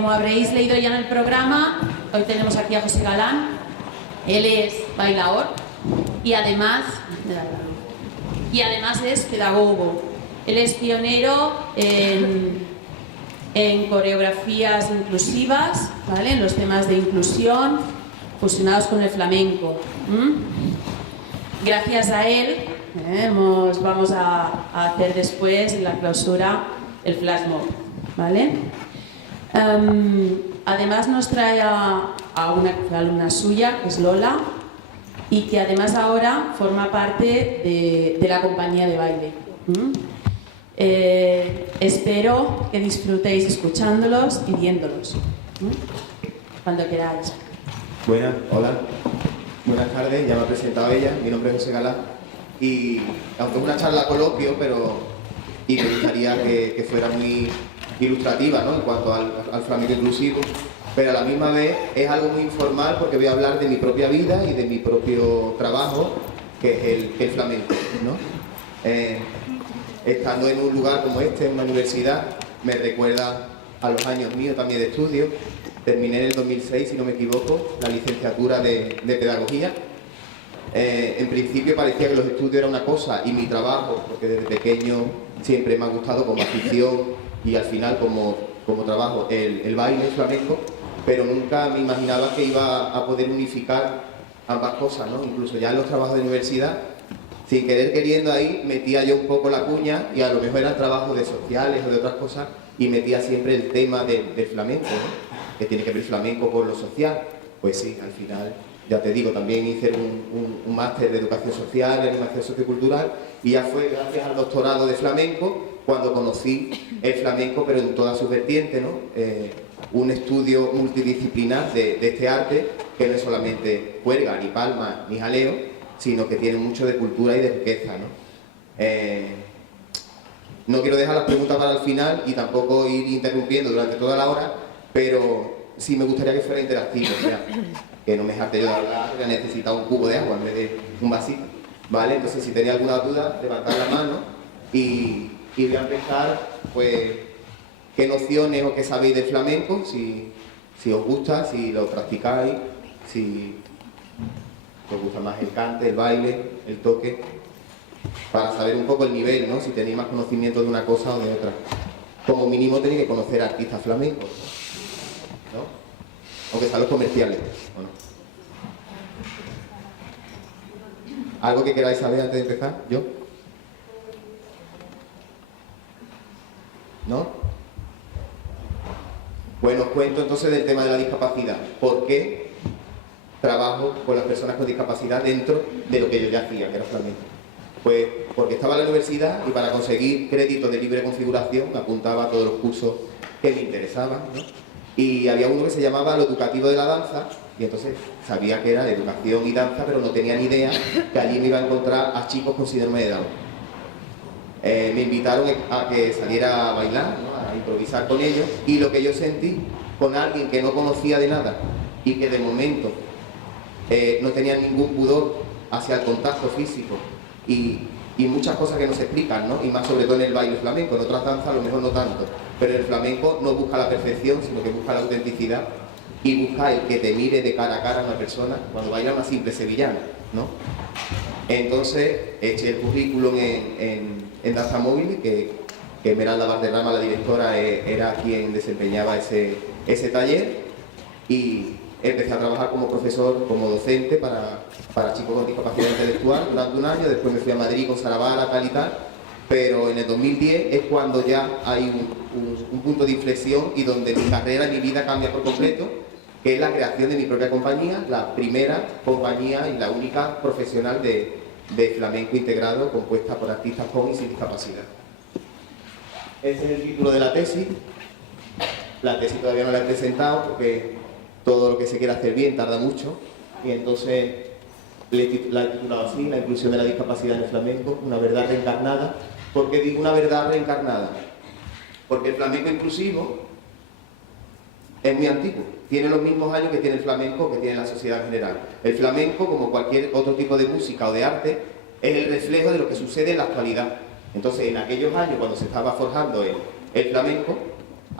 Como habréis leído ya en el programa, hoy tenemos aquí a José Galán. Él es bailaor y además es pedagogo. Él es pionero en coreografías inclusivas, ¿vale? En los temas de inclusión fusionados con el flamenco. Gracias a él vamos a hacer después en la clausura el flash mob, ¿vale? Además nos trae a una alumna suya, que es Lola, y que además ahora forma parte de la compañía de baile. Espero que disfrutéis escuchándolos y viéndolos. Cuando queráis. Hola, buenas tardes, ya me ha presentado ella, mi nombre es José Galán y aunque es una charla coloquio, y me gustaría que fuera muy ilustrativa, ¿no?, en cuanto al flamenco inclusivo, pero a la misma vez es algo muy informal porque voy a hablar de mi propia vida y de mi propio trabajo, que es el flamenco, ¿no? Estando en un lugar como este, en una universidad, me recuerda a los años míos también de estudio. Terminé en el 2006, si no me equivoco, la licenciatura de pedagogía. En principio parecía que los estudios eran una cosa y mi trabajo, porque desde pequeño siempre me ha gustado como afición y al final como trabajo el baile, el flamenco, pero nunca me imaginaba que iba a poder unificar ambas cosas, ¿no? Incluso ya en los trabajos de universidad, sin querer queriendo ahí, metía yo un poco la cuña y a lo mejor eran trabajos de sociales o de otras cosas y metía siempre el tema del flamenco, ¿no?, que tiene que ver flamenco con lo social. Pues sí, al final, ya te digo, también hice un máster de educación social, animación sociocultural, y ya fue gracias al doctorado de flamenco cuando conocí el flamenco, pero en todas sus vertientes, ¿no? Un estudio multidisciplinar de este arte, que no es solamente juerga, ni palma, ni jaleo, sino que tiene mucho de cultura y de riqueza, ¿no? No quiero dejar las preguntas para el final y tampoco ir interrumpiendo durante toda la hora, pero sí me gustaría que fuera interactivo, o sea, que no me jarte yo de hablar, que necesitaba un cubo de agua en vez de un vasito, ¿vale? Entonces, si tenéis alguna duda, levantad la mano y voy a empezar, pues, qué nociones o qué sabéis del flamenco, si os gusta, si lo practicáis, si os gusta más el cante, el baile, el toque, para saber un poco el nivel, ¿no? Si tenéis más conocimiento de una cosa o de otra. Como mínimo tenéis que conocer artistas flamencos, ¿no? Aunque sean los comerciales, ¿o no? ¿Algo que queráis saber antes de empezar? ¿Yo? ¿No? Bueno, os cuento entonces del tema de la discapacidad. ¿Por qué trabajo con las personas con discapacidad dentro de lo que yo ya hacía, que era flamenco? Pues porque estaba en la universidad y para conseguir crédito de libre configuración me apuntaba a todos los cursos que me interesaban, ¿no? Y había uno que se llamaba lo educativo de la danza, y entonces sabía que era educación y danza, pero no tenía ni idea que allí me iba a encontrar a chicos con síndrome de Down. Me invitaron a que saliera a bailar, ¿no?, a improvisar con ellos, y lo que yo sentí con alguien que no conocía de nada y que de momento no tenía ningún pudor hacia el contacto físico y muchas cosas que no se explican, ¿no? Y más sobre todo en el baile flamenco. En otras danzas a lo mejor no tanto, pero el flamenco no busca la perfección, sino que busca la autenticidad y busca el que te mire de cara a cara a una persona cuando baila una simple sevillana, ¿no? Entonces eché el currículum en danza móvil, que Esmeralda Valderrama, la directora, era quien desempeñaba ese taller, y empecé a trabajar como profesor, como docente para chicos con discapacidad intelectual durante un año. Después me fui a Madrid con Saravara, tal y tal, pero en el 2010 es cuando ya hay un punto de inflexión y donde mi carrera y mi vida cambia por completo, que es la creación de mi propia compañía, la primera compañía y la única profesional de flamenco integrado, compuesta por artistas con y sin discapacidad. Ese es el título de la tesis. La tesis todavía no la he presentado porque todo lo que se quiere hacer bien tarda mucho, y entonces la he titulado así: la inclusión de la discapacidad en el flamenco, una verdad reencarnada. ¿Por qué digo una verdad reencarnada? Porque el flamenco inclusivo es muy antiguo, tiene los mismos años que tiene el flamenco, que tiene la sociedad en general. El flamenco, como cualquier otro tipo de música o de arte, es el reflejo de lo que sucede en la actualidad. Entonces, en aquellos años, cuando se estaba forjando el flamenco,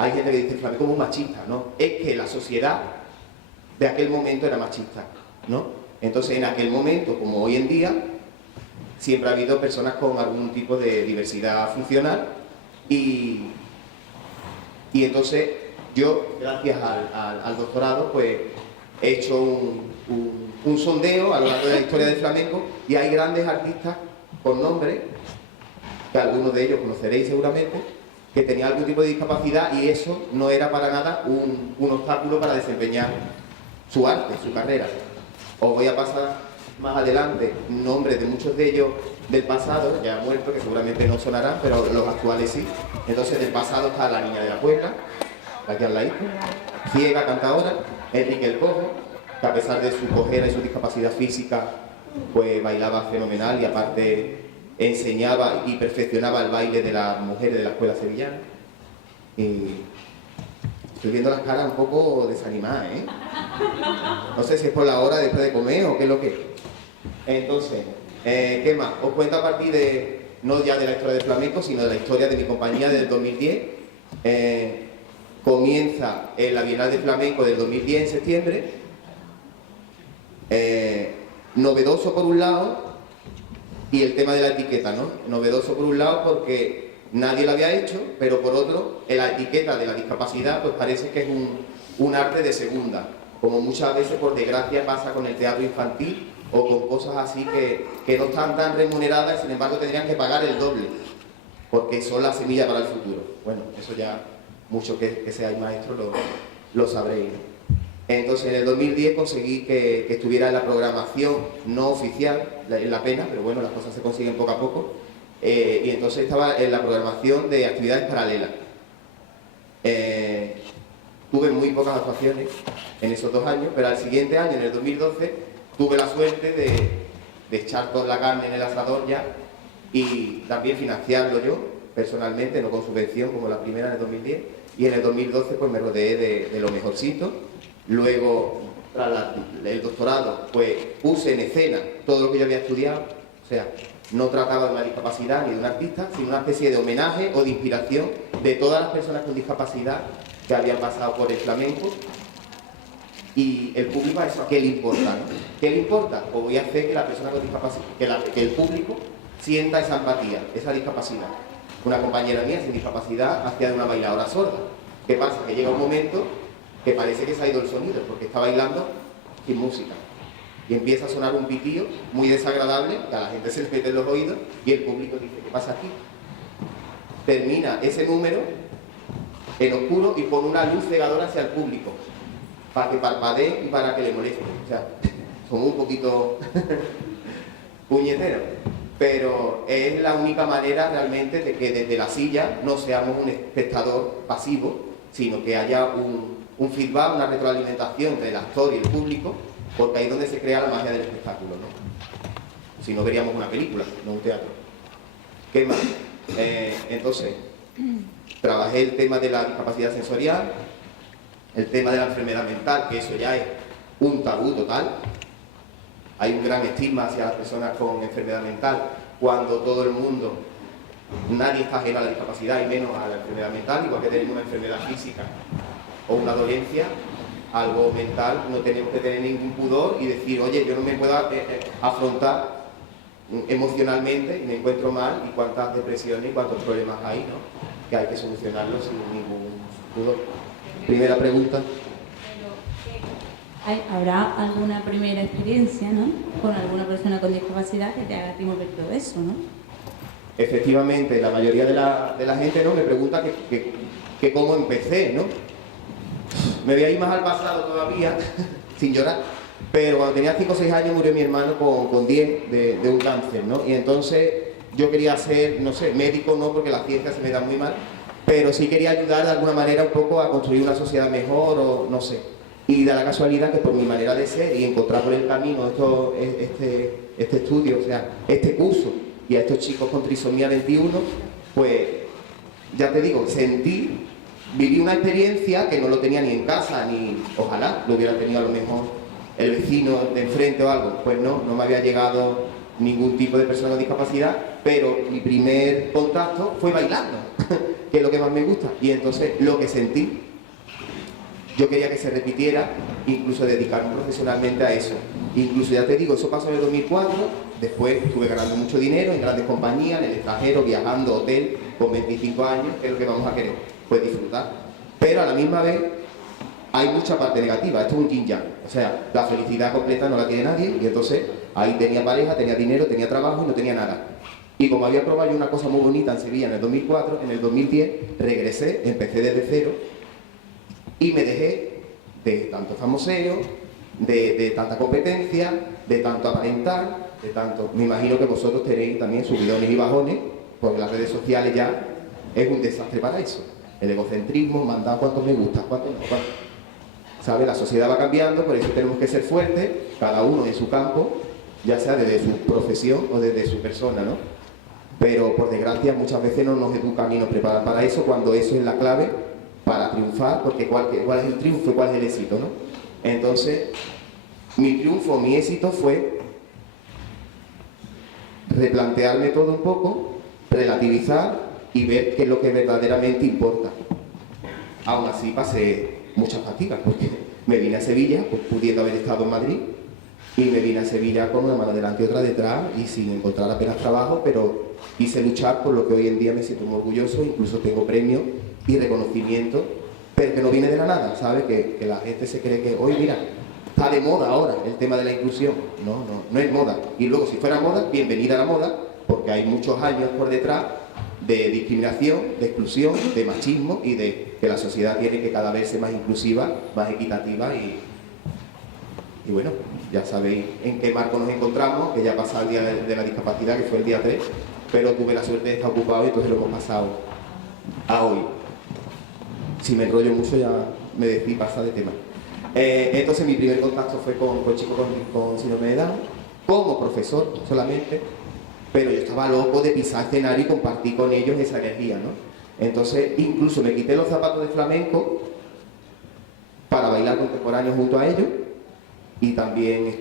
hay gente que dice el flamenco como machista, ¿no? Es que la sociedad de aquel momento era machista, ¿no? Entonces, en aquel momento, como hoy en día, siempre ha habido personas con algún tipo de diversidad funcional y entonces yo, gracias al doctorado, pues he hecho un sondeo a lo largo de la historia del flamenco y hay grandes artistas con nombre, que algunos de ellos conoceréis seguramente, que tenían algún tipo de discapacidad y eso no era para nada un obstáculo para desempeñar su arte, su carrera. Os voy a pasar más adelante nombres de muchos de ellos del pasado, ya muertos, que seguramente no sonarán, pero los actuales sí. Entonces, del pasado está la Niña de la Puebla, aquí al ladito, ciega, cantadora, Enrique el Cojo, que a pesar de su cojera y su discapacidad física, pues bailaba fenomenal y aparte enseñaba y perfeccionaba el baile de las mujeres de la escuela sevillana. Y estoy viendo las caras un poco desanimadas, ¿eh? No sé si es por la hora después de comer o qué es lo que es. Entonces, ¿qué más? Os cuento a partir de, no ya de la historia del flamenco, sino de la historia de mi compañía del 2010. Comienza en la Bienal de Flamenco del 2010 en septiembre. Novedoso por un lado, y el tema de la etiqueta, ¿no? Novedoso por un lado porque nadie lo había hecho, pero por otro, en la etiqueta de la discapacidad, pues parece que es un arte de segunda, como muchas veces, por desgracia, pasa con el teatro infantil o con cosas así que no están tan remuneradas y sin embargo tendrían que pagar el doble, porque son la semilla para el futuro. Bueno, eso ya muchos que seáis maestros lo sabréis. Entonces, en el 2010 conseguí que estuviera en la programación no oficial, en la pena, pero bueno, las cosas se consiguen poco a poco, y entonces estaba en la programación de actividades paralelas. Tuve muy pocas actuaciones en esos 2 años, pero al siguiente año, en el 2012, tuve la suerte de echar toda la carne en el asador ya y también financiarlo yo, personalmente, no con subvención como la primera en el 2010, y en el 2012 pues me rodeé de lo mejorcito. Luego, tras el doctorado, pues puse en escena todo lo que yo había estudiado, o sea, no trataba de una discapacidad ni de un artista, sino una especie de homenaje o de inspiración de todas las personas con discapacidad que habían pasado por el flamenco. Y el público a eso, ¿qué le importa? ¿No? ¿Qué le importa? Pues voy a hacer que la persona con discapacidad, que el público sienta esa empatía, esa discapacidad. Una compañera mía sin discapacidad hacía de una bailadora sorda. ¿Qué pasa? Que llega un momento que parece que se ha ido el sonido, porque está bailando sin música. Y empieza a sonar un pitío muy desagradable, que a la gente se le mete en los oídos, y el público dice, ¿qué pasa aquí? Termina ese número en oscuro y pone una luz cegadora hacia el público, para que parpadee y para que le moleste. O sea, somos un poquito puñeteros, pero es la única manera realmente de que desde la silla no seamos un espectador pasivo, sino que haya un feedback, una retroalimentación entre el actor y el público, porque ahí es donde se crea la magia del espectáculo, ¿no? Si no veríamos una película, no un teatro. ¿Qué más? Entonces, trabajé el tema de la discapacidad sensorial, el tema de la enfermedad mental, que eso ya es un tabú total. Hay un gran estigma hacia las personas con enfermedad mental, cuando todo el mundo, nadie está ajeno a la discapacidad y menos a la enfermedad mental, igual que tenemos una enfermedad física o una dolencia, algo mental, no tenemos que tener ningún pudor y decir, oye, yo no me puedo afrontar emocionalmente y me encuentro mal, y cuántas depresiones y cuántos problemas hay, ¿no? Que hay que solucionarlos sin ningún pudor. Primera pregunta. ¿Habrá alguna primera experiencia, ¿no?, con alguna persona con discapacidad que te haga mover todo eso, ¿no? Efectivamente, la mayoría de la gente, ¿no?, me pregunta que cómo empecé, ¿no? Me voy a ir más al pasado todavía, sin llorar, pero cuando tenía 5 o 6 años murió mi hermano con 10 de un cáncer, ¿no? Y entonces yo quería ser, no sé, médico no, porque la ciencia se me da muy mal, pero sí quería ayudar de alguna manera un poco a construir una sociedad mejor, o no sé. Y da la casualidad que por mi manera de ser y encontrar por el camino este estudio, o sea, este curso, y a estos chicos con trisomía 21, pues ya te digo, viví una experiencia que no lo tenía ni en casa, ni ojalá lo hubiera tenido a lo mejor el vecino de enfrente o algo. Pues no me había llegado ningún tipo de persona con discapacidad, pero mi primer contacto fue bailando. ¿qué es lo que más me gusta? Y entonces lo que sentí, yo quería que se repitiera, incluso dedicarme profesionalmente a eso. Incluso, ya te digo, eso pasó en el 2004, después estuve ganando mucho dinero en grandes compañías, en el extranjero, viajando, hotel, con 25 años, ¿qué es lo que vamos a querer? Pues disfrutar. Pero a la misma vez hay mucha parte negativa, esto es un yin yang, o sea, la felicidad completa no la tiene nadie, y entonces ahí tenía pareja, tenía dinero, tenía trabajo y no tenía nada. Y como había probado yo una cosa muy bonita en Sevilla en el 2004, en el 2010 regresé, empecé desde cero y me dejé de tanto famoseo, de tanta competencia, de tanto aparentar, de tanto... Me imagino que vosotros tenéis también subidones y bajones, porque las redes sociales ya es un desastre para eso. El egocentrismo, mandar cuántos me gusta, cuántos no, cuántos... ¿Sabe? La sociedad va cambiando, por eso tenemos que ser fuertes, cada uno en su campo, ya sea desde su profesión o desde su persona, ¿no? Pero por desgracia muchas veces no nos educan ni nos preparan para eso, cuando eso es la clave para triunfar, porque ¿cuál es el triunfo y cuál es el éxito, no? Entonces, mi triunfo, mi éxito fue replantearme todo un poco, relativizar y ver qué es lo que verdaderamente importa. Aún así pasé muchas fatigas, porque me vine a Sevilla, pues, pudiendo haber estado en Madrid, y me vine a Sevilla con una mano delante y otra detrás y sin encontrar apenas trabajo, pero quise luchar por lo que hoy en día me siento muy orgulloso, incluso tengo premios y reconocimiento, pero que no viene de la nada, ¿sabes? Que la gente se cree que hoy, mira, está de moda ahora el tema de la inclusión. No es moda. Y luego, si fuera moda, bienvenida a la moda, porque hay muchos años por detrás de discriminación, de exclusión, de machismo y de que la sociedad tiene que cada vez ser más inclusiva, más equitativa y bueno, ya sabéis en qué marco nos encontramos, que ya pasa el día de la discapacidad, que fue el día 3, pero tuve la suerte de estar ocupado y entonces lo hemos pasado a hoy. Si me enrollo mucho ya me decí pasa de tema. Entonces mi primer contacto fue con chicos con síndrome de Down, como profesor solamente, pero yo estaba loco de pisar escenario y compartir con ellos esa energía, ¿no? Entonces incluso me quité los zapatos de flamenco para bailar contemporáneo junto a ellos y también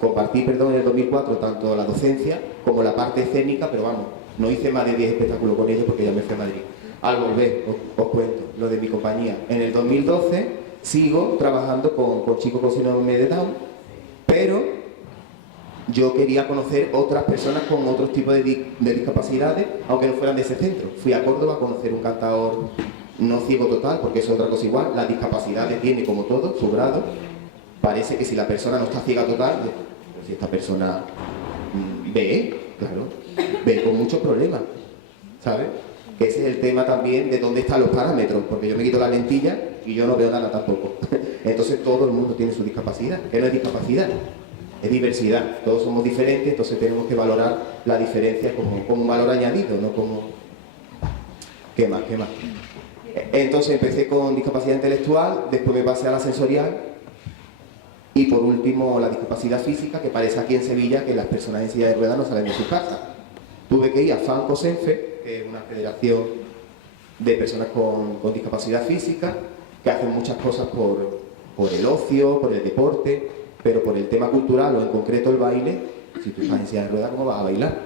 compartí, en el 2004 tanto la docencia como la parte escénica, pero vamos, no hice más de 10 espectáculos con ellos porque ya me fui a Madrid. Al volver, os cuento lo de mi compañía. En el 2012 sigo trabajando con chicos con síndrome de Down, pero yo quería conocer otras personas con otros tipos de discapacidades, aunque no fueran de ese centro. Fui a Córdoba a conocer un cantador no ciego total, porque eso es otra cosa igual. La discapacidad tiene, como todo, su grado. Parece que si la persona no está ciega total, pero si esta persona ve, claro, ve con muchos problemas, ¿sabes? Que ese es el tema también de dónde están los parámetros, porque yo me quito la lentilla y yo no veo nada tampoco. Entonces todo el mundo tiene su discapacidad, que no es discapacidad, es diversidad. Todos somos diferentes, entonces tenemos que valorar la diferencia como un valor añadido, no como... ¿Qué más? Entonces empecé con discapacidad intelectual, después me pasé a la sensorial y por último la discapacidad física, que parece aquí en Sevilla que las personas en silla de ruedas no salen de su casa. Tuve que ir a FANCO-SENFE, que es una federación de personas con discapacidad física, que hacen muchas cosas por el ocio, por el deporte, pero por el tema cultural o en concreto el baile. Si tú estás en silla de ruedas, ¿cómo vas a bailar?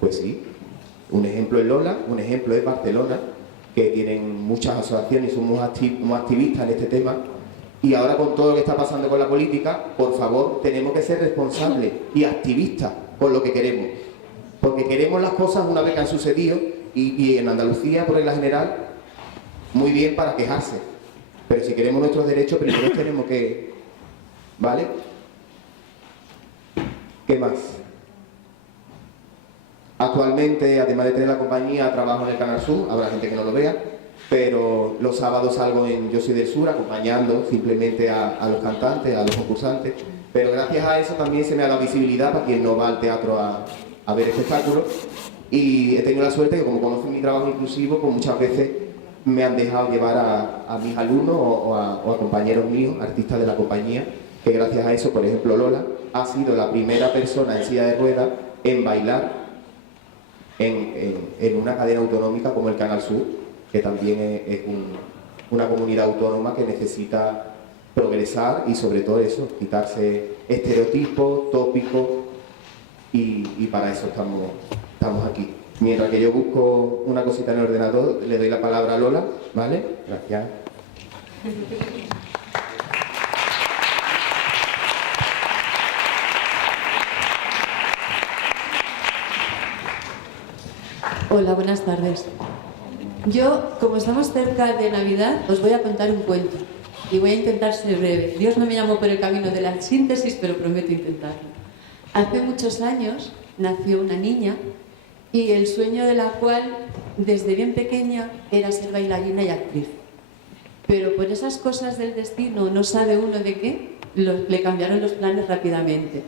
Pues sí. Un ejemplo es Lola, un ejemplo es Barcelona, que tienen muchas asociaciones y son muy activistas en este tema. Y ahora con todo lo que está pasando con la política, por favor, tenemos que ser responsables y activistas con lo que queremos. Porque queremos las cosas una vez que han sucedido y en Andalucía, por regla general, muy bien para quejarse. Pero si queremos nuestros derechos, primero tenemos que... ¿Vale? ¿Qué más? Actualmente, además de tener la compañía, trabajo en el Canal Sur, habrá gente que no lo vea, pero los sábados salgo en Yo Soy del Sur, acompañando simplemente a los cantantes, a los concursantes, pero gracias a eso también se me ha dado visibilidad para quien no va al teatro a ver espectáculos, y he tenido la suerte que como conocen mi trabajo inclusivo, pues muchas veces me han dejado llevar a mis alumnos o a compañeros míos, artistas de la compañía, que gracias a eso, por ejemplo, Lola ha sido la primera persona en silla de ruedas en bailar en una cadena autonómica como el Canal Sur, que también es una comunidad autónoma que necesita progresar y sobre todo eso, quitarse estereotipos, tópicos y para eso estamos aquí. Mientras que yo busco una cosita en el ordenador, le doy la palabra a Lola, ¿vale? Gracias. Hola, buenas tardes. Yo, como estamos cerca de Navidad, os voy a contar un cuento y voy a intentar ser breve. Dios no me llamó por el camino de la síntesis, pero prometo intentarlo. Hace muchos años nació una niña y el sueño de la cual, desde bien pequeña, era ser bailarina y actriz. Pero por esas cosas del destino, no sabe uno de qué, le cambiaron los planes rápidamente.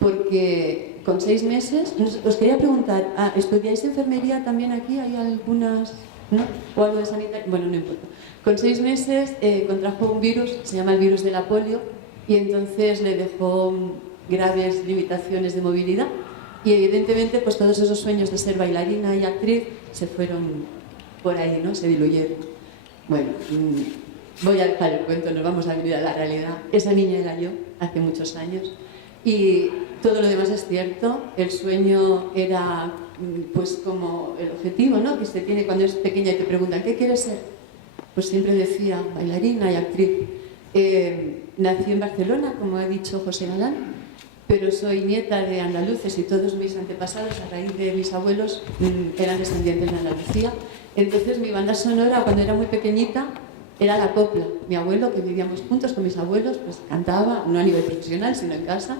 Porque con 6 meses, os quería preguntar, ¿estudiáis enfermería también aquí? ¿Hay algunas, no? ¿O algo de sanitario? Bueno, no importa. Con 6 meses contrajo un virus, se llama el virus de la polio, y entonces le dejó graves limitaciones de movilidad. Y evidentemente, pues todos esos sueños de ser bailarina y actriz se fueron por ahí, ¿no? Se diluyeron. Bueno, voy a dejar el cuento, nos vamos a venir a la realidad. Esa niña era yo, hace muchos años. Y todo lo demás es cierto, el sueño era pues como el objetivo, ¿no? Que se tiene cuando es pequeña y te preguntan ¿qué quieres ser? Pues siempre decía bailarina y actriz. Nací en Barcelona, como ha dicho José Galán, pero soy nieta de andaluces y todos mis antepasados a raíz de mis abuelos eran descendientes de Andalucía. Entonces mi banda sonora cuando era muy pequeñita era la copla. Mi abuelo, que vivíamos juntos con mis abuelos, pues cantaba, no a nivel profesional, sino en casa.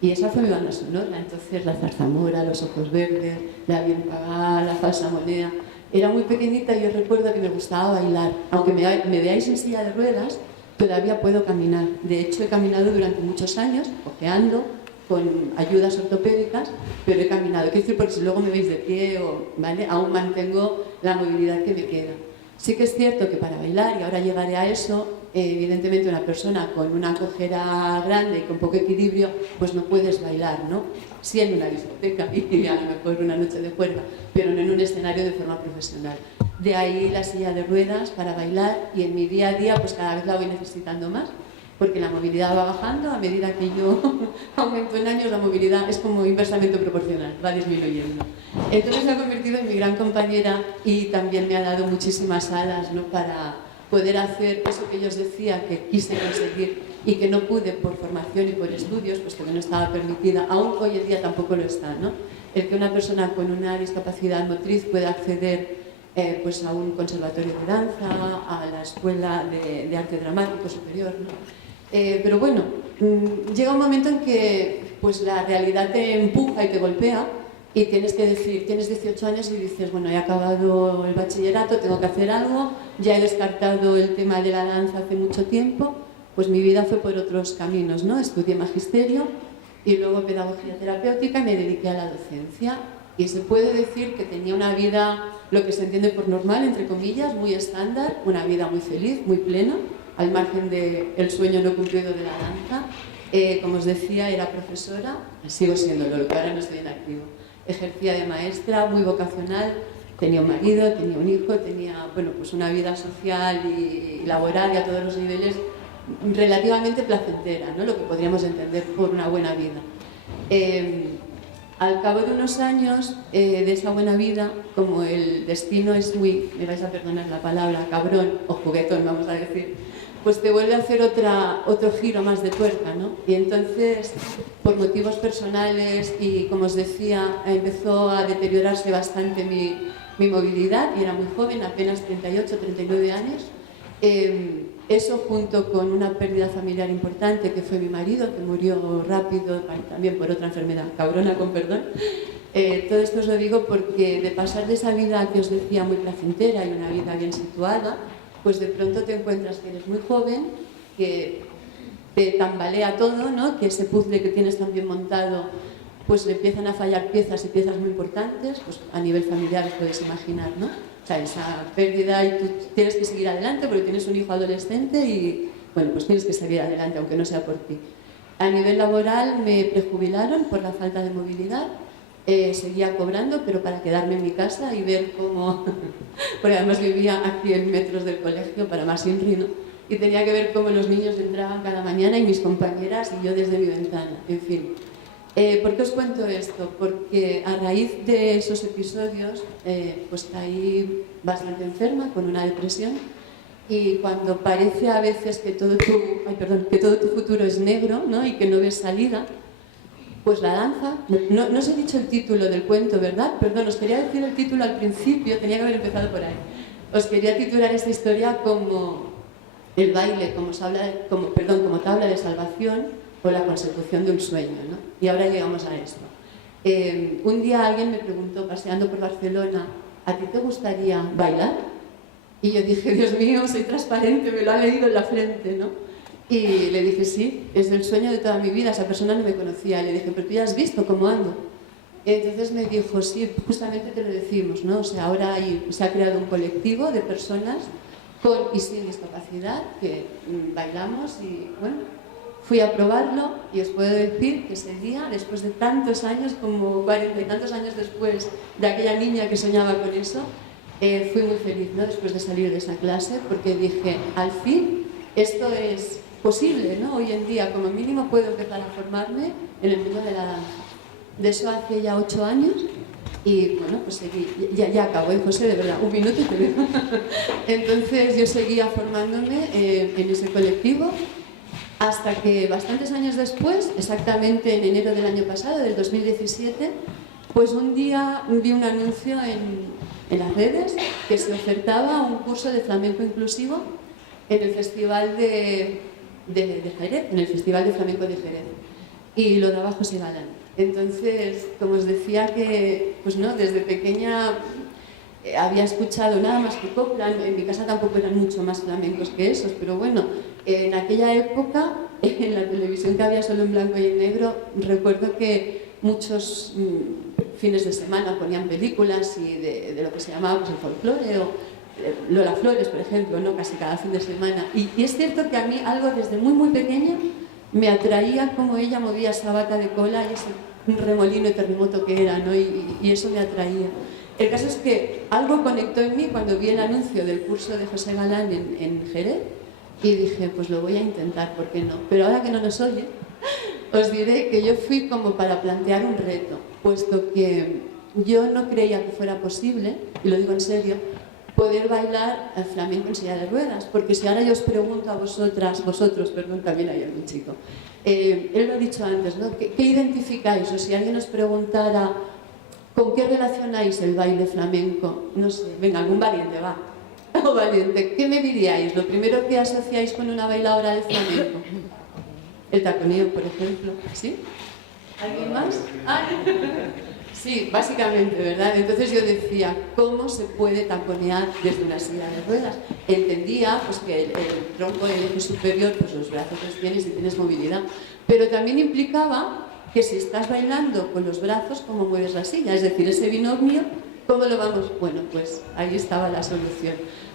Y esa fue mi banda sonora. Entonces la zarzamora, los ojos verdes, la bien pagada, la falsa moneda. Era muy pequeñita y yo recuerdo que me gustaba bailar. Aunque me veáis en silla de ruedas, todavía puedo caminar. De hecho, he caminado durante muchos años, cojeando, con ayudas ortopédicas, pero he caminado. Quiero decir, porque si luego me veis de pie, ¿vale? Aún mantengo la movilidad que me queda. Sí que es cierto que para bailar, y ahora llegaré a eso, evidentemente una persona con una cojera grande y con poco equilibrio, pues no puedes bailar, ¿no? Sí en una discoteca y a lo mejor una noche de juerga, pero no en un escenario de forma profesional. De ahí la silla de ruedas para bailar y en mi día a día pues cada vez la voy necesitando más, porque la movilidad va bajando a medida que yo aumento en años, la movilidad es como inversamente proporcional, va disminuyendo. Entonces se ha convertido en mi gran compañera y también me ha dado muchísimas alas, ¿no? Para poder hacer eso que yo os decía que quise conseguir y que no pude por formación y por estudios, pues que no estaba permitida, aún hoy en día tampoco lo está, ¿no? El que una persona con una discapacidad motriz pueda acceder pues a un conservatorio de danza, a la escuela de arte dramático superior, ¿no? Pero bueno, llega un momento en que pues la realidad te empuja y te golpea y tienes que decir, tienes 18 años y dices, bueno, he acabado el bachillerato, tengo que hacer algo, ya he descartado el tema de la danza hace mucho tiempo, pues mi vida fue por otros caminos, ¿no? Estudié magisterio y luego pedagogía terapéutica y me dediqué a la docencia. Y se puede decir que tenía una vida, lo que se entiende por normal, entre comillas, muy estándar, una vida muy feliz, muy plena, al margen del sueño no cumplido de la danza. Como os decía, era profesora, sigo siéndolo, lo que ahora no estoy en activo. Ejercía de maestra, muy vocacional, tenía un marido, tenía un hijo, tenía bueno, pues una vida social y laboral y a todos los niveles relativamente placentera, ¿no? Lo que podríamos entender por una buena vida. Al cabo de unos años de esa buena vida, como el destino es muy, me vais a perdonar la palabra, cabrón o juguetón, vamos a decir, pues te vuelve a hacer otro giro más de tuerca, ¿no? Y entonces, por motivos personales y, como os decía, empezó a deteriorarse bastante mi movilidad y era muy joven, apenas 38, 39 años. Eso junto con una pérdida familiar importante que fue mi marido, que murió rápido también por otra enfermedad, cabrona con perdón. Todo esto os lo digo porque de pasar de esa vida que os decía muy placentera y una vida bien situada, pues de pronto te encuentras que eres muy joven, que te tambalea todo, ¿no? Que ese puzzle que tienes tan bien montado, pues le empiezan a fallar piezas y piezas muy importantes, pues a nivel familiar os podéis imaginar, ¿no? O sea, esa pérdida y tú tienes que seguir adelante porque tienes un hijo adolescente y, bueno, pues tienes que seguir adelante, aunque no sea por ti. A nivel laboral me prejubilaron por la falta de movilidad, seguía cobrando, pero para quedarme en mi casa y ver cómo... porque además vivía a 100 metros del colegio, para más Inri, ¿no? Y tenía que ver cómo los niños entraban cada mañana y mis compañeras y yo desde mi ventana, en fin. ¿Por qué os cuento esto? Porque a raíz de esos episodios pues caí bastante enferma con una depresión, y cuando parece a veces que todo tu futuro es negro, ¿no? Y que no ves salida, pues la danza... No os he dicho el título del cuento, ¿verdad? Perdón, os quería decir el título al principio, tenía que haber empezado por ahí. Os quería titular esta historia como el baile, como tabla de salvación o la consecución de un sueño, ¿no? Y ahora llegamos a esto. Un día alguien me preguntó, paseando por Barcelona, ¿a ti te gustaría bailar? Y yo dije, Dios mío, soy transparente, me lo ha leído en la frente, ¿no? Y le dije, sí, es el sueño de toda mi vida. Esa persona no me conocía. Y le dije, pero tú ya has visto cómo ando. Y entonces me dijo, sí, justamente te lo decimos, ¿no? O sea, ahora se ha creado un colectivo de personas con y sin discapacidad que bailamos, y bueno, fui a probarlo y os puedo decir que ese día, después de tantos años, como 40 y tantos años después de aquella niña que soñaba con eso, fui muy feliz, ¿no? Después de salir de esa clase, porque dije, al fin, esto es posible, ¿no? Hoy en día, como mínimo, puedo empezar a formarme en el mundo de la danza. De eso hace ya 8 años, y bueno, pues seguí, ya acabo, José, de verdad, un minuto y te veo. Entonces yo seguía formándome en ese colectivo, hasta que bastantes años después, exactamente en enero del año pasado, del 2017, pues un día vi un anuncio en las redes que se ofertaba un curso de flamenco inclusivo en el Festival de Jerez, en el Festival de Flamenco de Jerez, y lo daba José Galán. Entonces, como os decía, que pues no, desde pequeña había escuchado nada más que copla. En mi casa tampoco eran mucho más flamencos que esos, pero bueno, en aquella época, en la televisión que había solo en blanco y en negro, recuerdo que muchos fines de semana ponían películas y de lo que se llamaba pues, el folclore, o Lola Flores, por ejemplo, ¿no? Casi cada fin de semana. Y es cierto que a mí algo desde muy muy pequeña me atraía cómo ella movía esa bata de cola y ese remolino y terremoto que era, ¿no? Y eso me atraía. El caso es que algo conectó en mí cuando vi el anuncio del curso de José Galán en Jerez, y dije, pues lo voy a intentar, ¿por qué no? Pero ahora que no nos oye, os diré que yo fui como para plantear un reto, puesto que yo no creía que fuera posible, y lo digo en serio, poder bailar al flamenco en silla de ruedas, porque si ahora yo os pregunto a vosotros, perdón, también hay algún chico, él lo ha dicho antes, ¿no? ¿Qué identificáis? O si alguien os preguntara, ¿con qué relacionáis el baile flamenco? No sé, venga, algún valiente, va. O valiente, ¿qué me diríais? Lo primero que asociáis con una bailadora de flamenco. El taconeo, por ejemplo, ¿sí? ¿Alguien más? Ah, sí, básicamente, ¿verdad? Entonces yo decía, ¿cómo se puede taconear desde una silla de ruedas? Entendía pues, que el tronco del eje superior, pues los brazos los tienes y tienes movilidad, pero también implicaba que si estás bailando con los brazos, ¿cómo mueves la silla? Es decir, ese binomio, ¿cómo lo vamos? Bueno, pues ahí estaba la solución.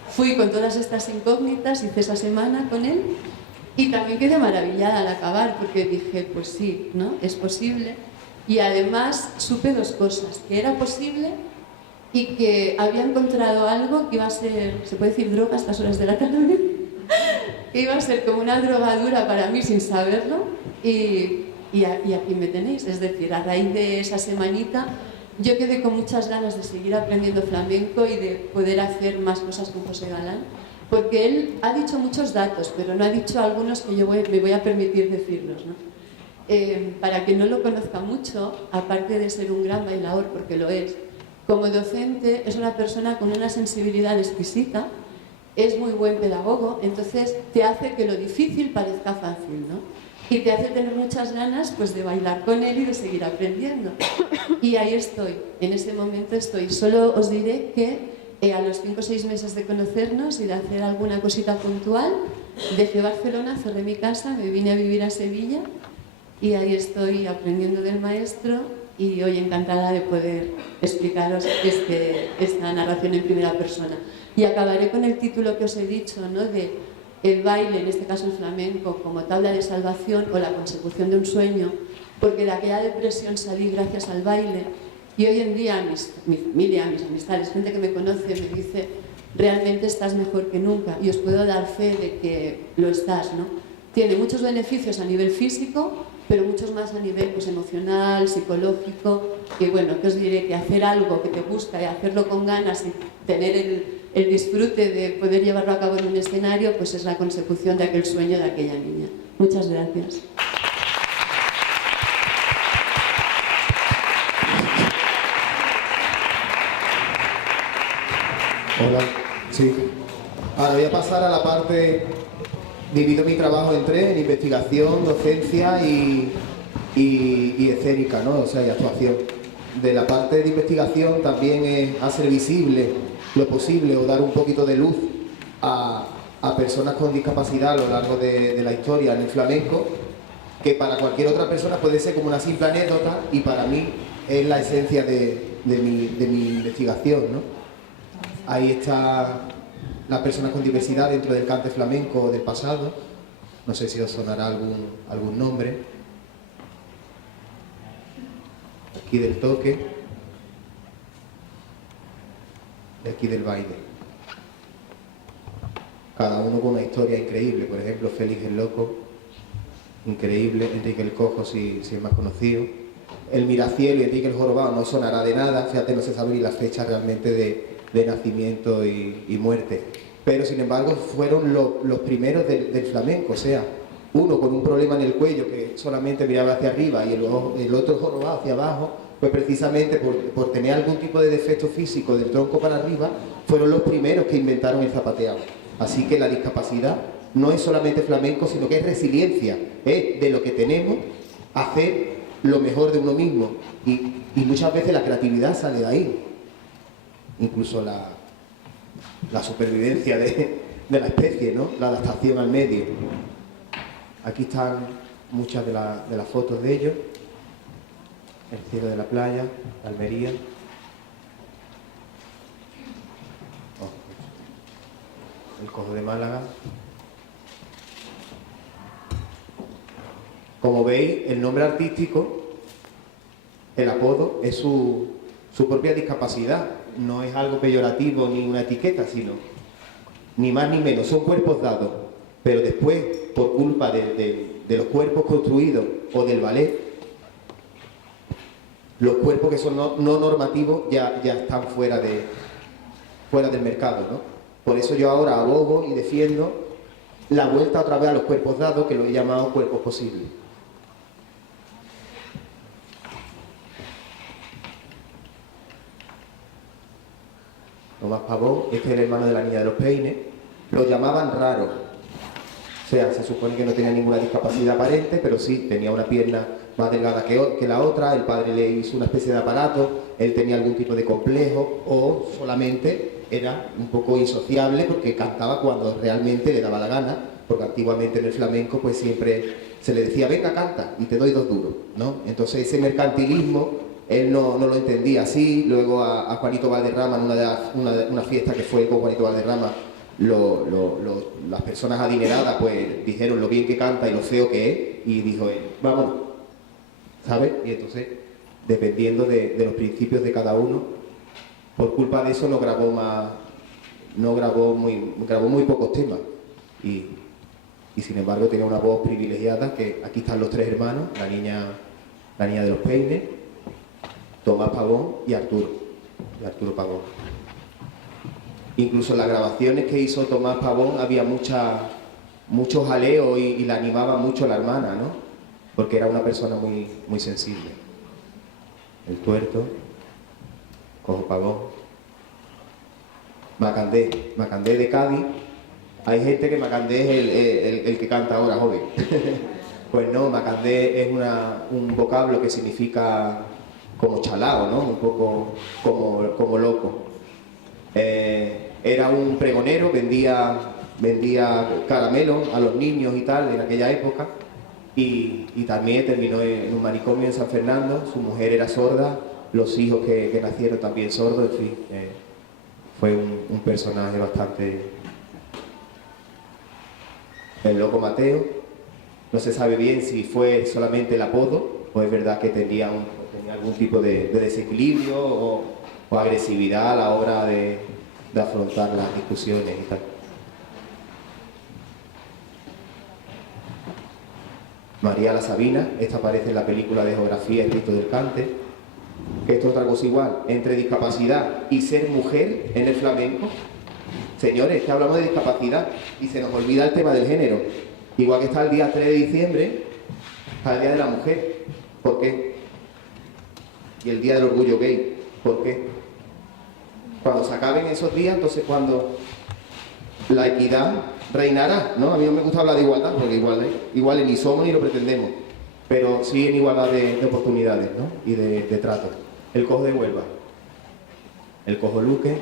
Fui con todas estas incógnitas, hice esa semana con él, y también quedé maravillada al acabar, porque dije, pues sí, ¿no? Es posible. Y además supe dos cosas, que era posible y que había encontrado algo que iba a ser, ¿se puede decir droga a estas horas de la tarde? Que iba a ser como una drogadura para mí sin saberlo, y aquí me tenéis. Es decir, a raíz de esa semanita yo quedé con muchas ganas de seguir aprendiendo flamenco y de poder hacer más cosas con José Galán, porque él ha dicho muchos datos, pero no ha dicho algunos que yo me voy a permitir decirlos, ¿no? Para quien no lo conozca mucho, aparte de ser un gran bailador, porque lo es, como docente es una persona con una sensibilidad exquisita, es muy buen pedagogo, entonces te hace que lo difícil parezca fácil, ¿no? Y te hace tener muchas ganas pues, de bailar con él y de seguir aprendiendo. Y ahí estoy, en ese momento estoy. Solo os diré que a los 5 o 6 meses de conocernos y de hacer alguna cosita puntual, dejé Barcelona, cerré mi casa, me vine a vivir a Sevilla, y ahí estoy aprendiendo del maestro, y hoy encantada de poder explicaros esta narración en primera persona. Y acabaré con el título que os he dicho, ¿no? De el baile, en este caso el flamenco, como tabla de salvación o la consecución de un sueño, porque de aquella depresión salí gracias al baile, y hoy en día mi familia, mis amistades, gente que me conoce, me dice, realmente estás mejor que nunca, y os puedo dar fe de que lo estás, ¿no? Tiene muchos beneficios a nivel físico, pero muchos más a nivel pues, emocional, psicológico, que bueno, que os diré que hacer algo que te gusta y hacerlo con ganas y tener el disfrute de poder llevarlo a cabo en un escenario, pues es la consecución de aquel sueño de aquella niña. Muchas gracias. Hola, sí. Ahora voy a pasar a la parte, divido mi trabajo en tres, en investigación, docencia y escénica, ¿no? O sea, y actuación. De la parte de investigación también es hacer visible lo posible o dar un poquito de luz a personas con discapacidad a lo largo de la historia en el flamenco, que para cualquier otra persona puede ser como una simple anécdota y para mí es la esencia de mi investigación, ¿no? Ahí está las personas con diversidad dentro del cante flamenco del pasado. No sé si os sonará algún nombre. Aquí del toque. Y aquí del baile. Cada uno con una historia increíble. Por ejemplo, Félix el Loco, increíble. Enrique el Cojo, si es más conocido. El Miracielo y Enrique el Jorobado no sonará de nada. Fíjate, no se sabe ni la fecha realmente de nacimiento y muerte, pero sin embargo fueron los primeros del flamenco, o sea, uno con un problema en el cuello que solamente miraba hacia arriba y el otro jorobado hacia abajo, pues precisamente por tener algún tipo de defecto físico del tronco para arriba, fueron los primeros que inventaron el zapateado. Así que la discapacidad no es solamente flamenco, sino que es resiliencia, es de lo que tenemos hacer lo mejor de uno mismo y muchas veces la creatividad sale de ahí. Incluso la supervivencia de la especie, ¿no? La adaptación al medio. Aquí están muchas de las fotos de ellos. El cielo de la playa, Almería. El Cojo de Málaga. Como veis, el nombre artístico, el apodo, es su propia discapacidad. No es algo peyorativo ni una etiqueta, sino ni más ni menos, son cuerpos dados, pero después, por culpa de los cuerpos construidos o del ballet, los cuerpos que son no normativos ya están fuera del mercado, ¿no? Por eso yo ahora abogo y defiendo la vuelta otra vez a los cuerpos dados, que lo he llamado cuerpos posibles. Tomás Pavón, este es el hermano de la niña de los peines, lo llamaban raro. O sea, se supone que no tenía ninguna discapacidad aparente, pero sí, tenía una pierna más delgada que la otra, el padre le hizo una especie de aparato, él tenía algún tipo de complejo o solamente era un poco insociable porque cantaba cuando realmente le daba la gana, porque antiguamente en el flamenco pues siempre se le decía, venga, canta y te doy 2 duros, ¿no? Entonces ese mercantilismo él no lo entendía así. Luego a Juanito Valderrama, en una fiesta que fue con Juanito Valderrama, las personas adineradas pues dijeron lo bien que canta y lo feo que es, y dijo él, vámonos, ¿sabes? Y entonces, dependiendo de los principios de cada uno, por culpa de eso grabó muy pocos temas, y sin embargo tenía una voz privilegiada, que aquí están los 3 hermanos, la niña de los peines, Tomás Pavón y Arturo Pavón. Incluso en las grabaciones que hizo Tomás Pavón había mucho jaleo y la animaba mucho la hermana, ¿no? Porque era una persona muy sensible. El Tuerto, Cojo Pavón, Macandé de Cádiz. Hay gente que Macandé es el que canta ahora, joven. Pues no, Macandé es un vocablo que significa como chalao, ¿no? Un poco como loco. Era un pregonero, vendía caramelos a los niños y tal en aquella época, y también terminó en un manicomio en San Fernando. Su mujer era sorda, los hijos que nacieron también sordos, en fin, fue un personaje bastante... El Loco Mateo, no se sabe bien si fue solamente el apodo o es verdad que tenía algún tipo de desequilibrio o agresividad a la hora de afrontar las discusiones y tal. María la Sabina, esta aparece en la película de geografía El Cristo del Cante, que esto es otra cosa igual, entre discapacidad y ser mujer en el flamenco. Señores, que hablamos de discapacidad y se nos olvida el tema del género. Igual que está el día 3 de diciembre, está el Día de la Mujer. ¿Por qué? Y el Día del Orgullo Gay. ¿Por qué? Cuando se acaben esos días, entonces cuando la equidad reinará, ¿no? A mí no me gusta hablar de igualdad, porque iguales ni somos ni lo pretendemos, pero sí en igualdad de oportunidades, ¿no? Y de trato. El cojo de Huelva, el cojo Luque,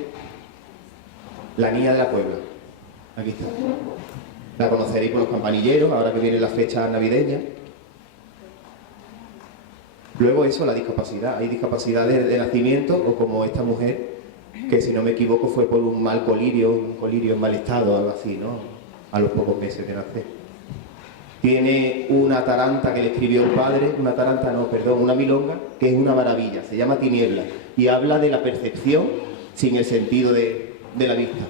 la niña de la Puebla. Aquí está. La conoceréis por los campanilleros, ahora que viene la fecha navideña. Luego eso, la discapacidad. Hay discapacidades de nacimiento, o como esta mujer, que si no me equivoco fue por un mal colirio, un colirio en mal estado, algo así, ¿no? A los pocos meses de nacer. Tiene una taranta que le escribió el padre, una milonga, que es una maravilla, se llama Tiniebla, y habla de la percepción sin el sentido de la vista.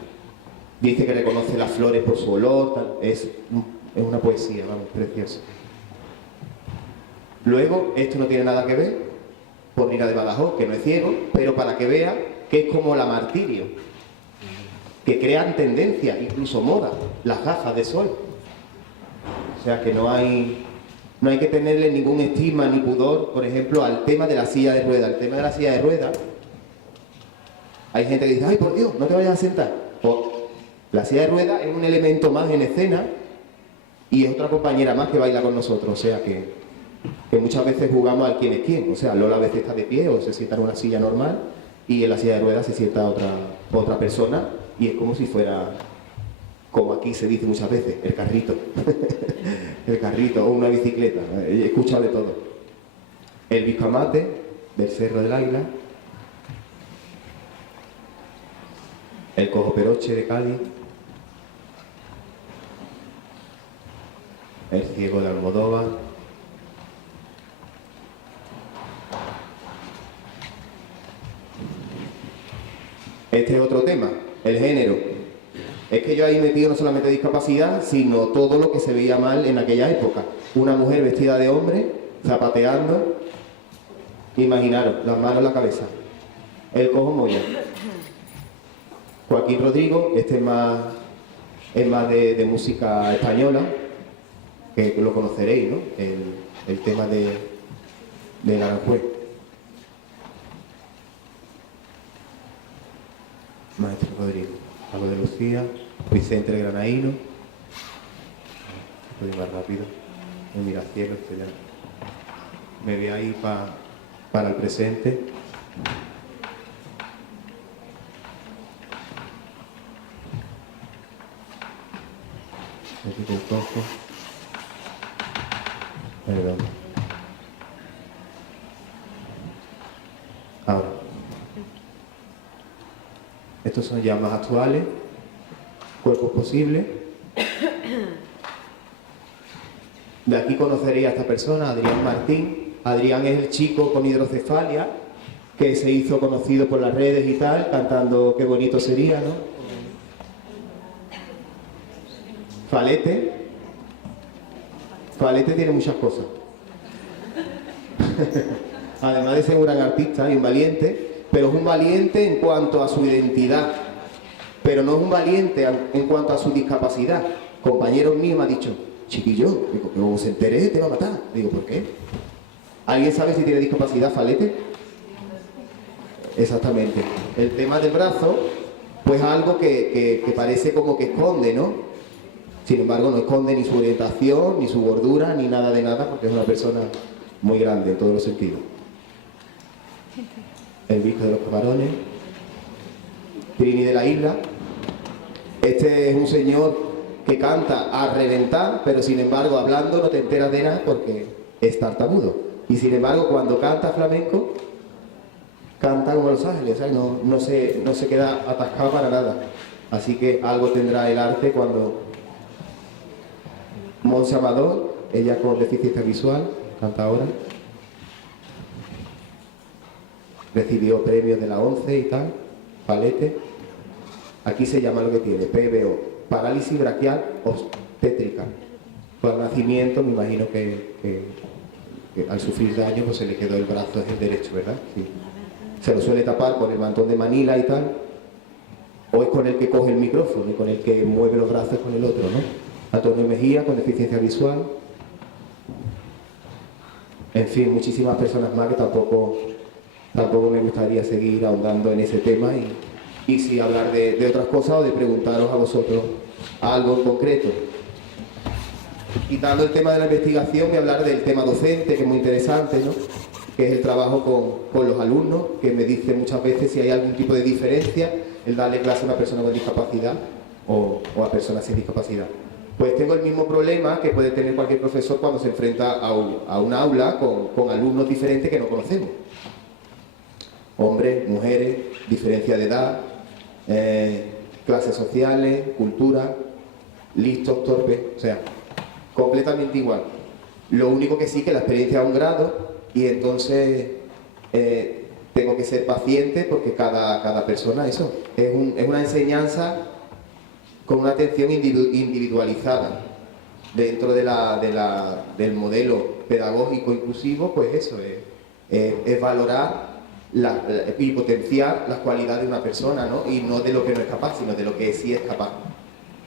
Dice que reconoce las flores por su olor, tal. Es una poesía, vamos, preciosa. Luego, esto no tiene nada que ver, por Nina de Badajoz, que no es ciego, pero para que vea que es como la Martirio, que crean tendencia, incluso moda, las gafas de sol. O sea que no hay que tenerle ningún estigma ni pudor, por ejemplo, al tema de la silla de ruedas. El tema de la silla de ruedas, hay gente que dice, ay, por Dios, no te vayas a sentar. Pues, la silla de ruedas es un elemento más en escena y es otra compañera más que baila con nosotros. O sea que muchas veces jugamos al quién es quién. O sea, Lola a veces está de pie o se sienta en una silla normal y en la silla de ruedas se sienta otra persona y es como si fuera, como aquí se dice muchas veces, el carrito. El carrito o una bicicleta. He escuchado de todo. El biscamate del Cerro del Águila. El cojo Peroche de Cádiz. El ciego de Almodóvar. Este es otro tema, el género. Es que yo ahí he metido no solamente discapacidad, sino todo lo que se veía mal en aquella época. Una mujer vestida de hombre, zapateando, imaginaros, las manos en la cabeza. El cojo Moya. Joaquín Rodrigo, este es más de música española, que lo conoceréis, ¿no? El tema de Aranjuez. Maestro Rodrigo. Pago de Lucía, Vicente el Granaíno. Puedo ir más rápido. Me mira al cielo, esto ya. Me voy a ir para el presente. Me quito un poco. Perdón. Ahora. Estos son ya más actuales, cuerpos posibles. De aquí conoceréis a esta persona, Adrián Martín. Adrián es el chico con hidrocefalia que se hizo conocido por las redes y tal, cantando Qué bonito sería, ¿no? Falete. Falete tiene muchas cosas. Además de ser un gran artista y un valiente, pero es un valiente en cuanto a su identidad, pero no es un valiente en cuanto a su discapacidad. Compañeros míos me han dicho, chiquillo, digo, que como se entere te va a matar. Digo, ¿por qué? ¿Alguien sabe si tiene discapacidad Falete? Exactamente. El tema del brazo, pues algo que parece como que esconde, ¿no? Sin embargo, no esconde ni su orientación, ni su gordura, ni nada de nada, porque es una persona muy grande en todos los sentidos. El Visco de los Camarones, Trini de la Isla. Este es un señor que canta a reventar, pero sin embargo hablando no te enteras de nada porque es tartamudo. Y sin embargo cuando canta flamenco, canta como Los Ángeles, ¿sabes? No se queda atascado para nada. Así que algo tendrá el arte cuando... Monse Amador, ella con deficiencia visual, canta ahora. Recibió premios de la ONCE y tal, Falete. Aquí se llama lo que tiene, PBO, parálisis braquial obstétrica. por nacimiento, me imagino que al sufrir daño pues se le quedó el brazo, es el derecho, ¿verdad? Sí. Se lo suele tapar con el mantón de Manila y tal, o es con el que coge el micrófono y con el que mueve los brazos con el otro, ¿no? Antonio Mejía, con deficiencia visual. En fin, muchísimas personas más que tampoco me gustaría seguir ahondando en ese tema y sí hablar de otras cosas o de preguntaros a vosotros algo en concreto. Quitando el tema de la investigación, voy a hablar del tema docente, que es muy interesante, ¿no? Que es el trabajo con los alumnos, que me dicen muchas veces si hay algún tipo de diferencia el darle clase a una persona con discapacidad o a personas sin discapacidad. Pues tengo el mismo problema que puede tener cualquier profesor cuando se enfrenta a un aula con alumnos diferentes que no conocemos. Hombres, mujeres, diferencia de edad, clases sociales, cultura, listos, torpes, o sea, completamente igual. Lo único que sí que la experiencia a un grado y entonces tengo que ser paciente porque cada persona, eso, es una enseñanza con una atención individualizada. Dentro del modelo pedagógico inclusivo, pues eso, es valorar y potenciar las cualidades de una persona, ¿no? Y no de lo que no es capaz, sino de lo que sí es capaz.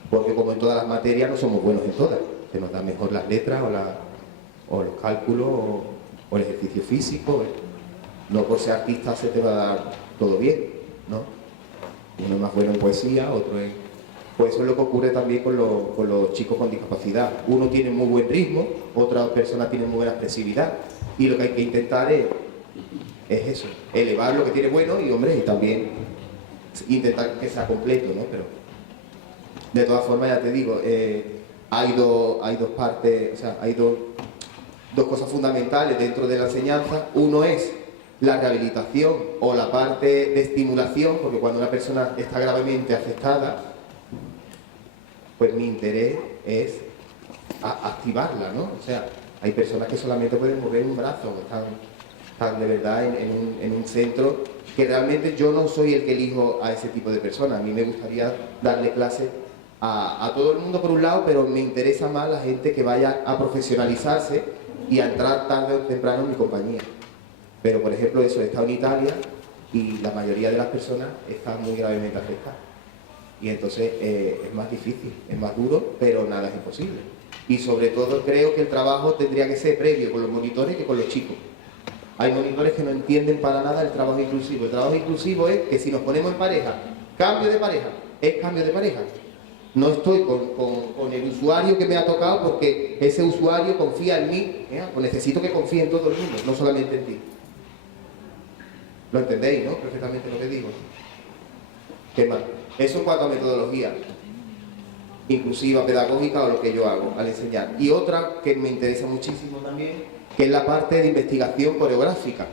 Porque como en todas las materias no somos buenos en todas. Se nos dan mejor las letras o los cálculos o el ejercicio físico. No por ser artista se te va a dar todo bien, ¿no? Uno es más bueno en poesía, otro en... Pues eso es lo que ocurre también con los chicos con discapacidad. Uno tiene muy buen ritmo, otra persona tiene muy buena expresividad. Y lo que hay que intentar es eso, elevar lo que tiene bueno y, hombre, y también intentar que sea completo, ¿no? Pero, de todas formas, ya te digo, hay dos partes, o sea, hay dos cosas fundamentales dentro de la enseñanza. Uno es la rehabilitación o la parte de estimulación, porque cuando una persona está gravemente afectada, pues mi interés es activarla, ¿no? O sea, hay personas que solamente pueden mover un brazo, están de verdad en un centro que realmente yo no soy el que elijo a ese tipo de personas. A mí me gustaría darle clase a todo el mundo por un lado, pero me interesa más la gente que vaya a profesionalizarse y a entrar tarde o temprano en mi compañía. Pero, por ejemplo, eso, he estado en Italia y la mayoría de las personas están muy gravemente afectadas. Y entonces es más difícil, es más duro, pero nada es imposible. Y sobre todo creo que el trabajo tendría que ser previo con los monitores que con los chicos. Hay monitores que no entienden para nada el trabajo inclusivo. El trabajo inclusivo es que si nos ponemos en pareja, cambio de pareja, es cambio de pareja. No estoy con el usuario que me ha tocado porque ese usuario confía en mí, pues necesito que confíe en todo el mundo, no solamente en ti. ¿Lo entendéis, no? Perfectamente lo que digo. ¿Qué más? Eso en cuanto a metodología inclusiva, pedagógica o lo que yo hago al enseñar. Y otra que me interesa muchísimo también, que es la parte de investigación coreográfica.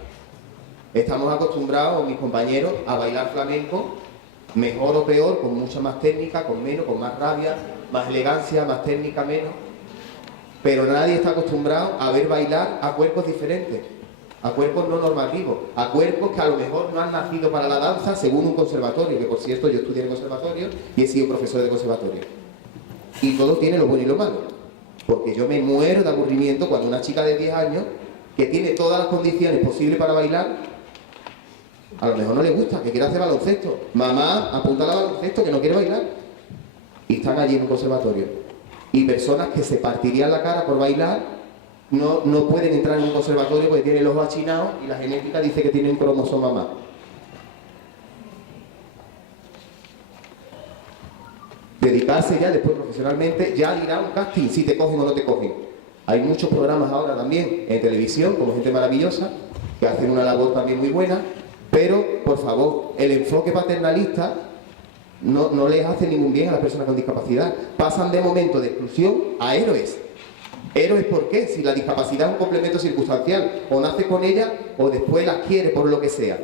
Estamos acostumbrados, mis compañeros, a bailar flamenco, mejor o peor, con mucha más técnica, con menos, con más rabia, más elegancia, más técnica, menos. Pero nadie está acostumbrado a ver bailar a cuerpos diferentes, a cuerpos no normativos, a cuerpos que a lo mejor no han nacido para la danza según un conservatorio, que por cierto yo estudié en conservatorio y he sido profesor de conservatorio. Y todo tiene lo bueno y lo malo, porque yo me muero de aburrimiento cuando una chica de 10 años, que tiene todas las condiciones posibles para bailar, a lo mejor no le gusta, que quiere hacer baloncesto. Mamá, apúntala a baloncesto, que no quiere bailar. Y están allí en un conservatorio. Y personas que se partirían la cara por bailar, no pueden entrar en un conservatorio porque tienen los ojos achinados y la genética dice que tienen un cromosoma más. Dedicarse ya después profesionalmente, ya dirá un casting si te cogen o no te cogen. Hay muchos programas ahora también en televisión, como gente maravillosa, que hacen una labor también muy buena, pero, por favor, el enfoque paternalista no les hace ningún bien a las personas con discapacidad. Pasan de momentos de exclusión a héroes. ¿Héroes por qué? Si la discapacidad es un complemento circunstancial, o nace con ella o después la adquiere por lo que sea.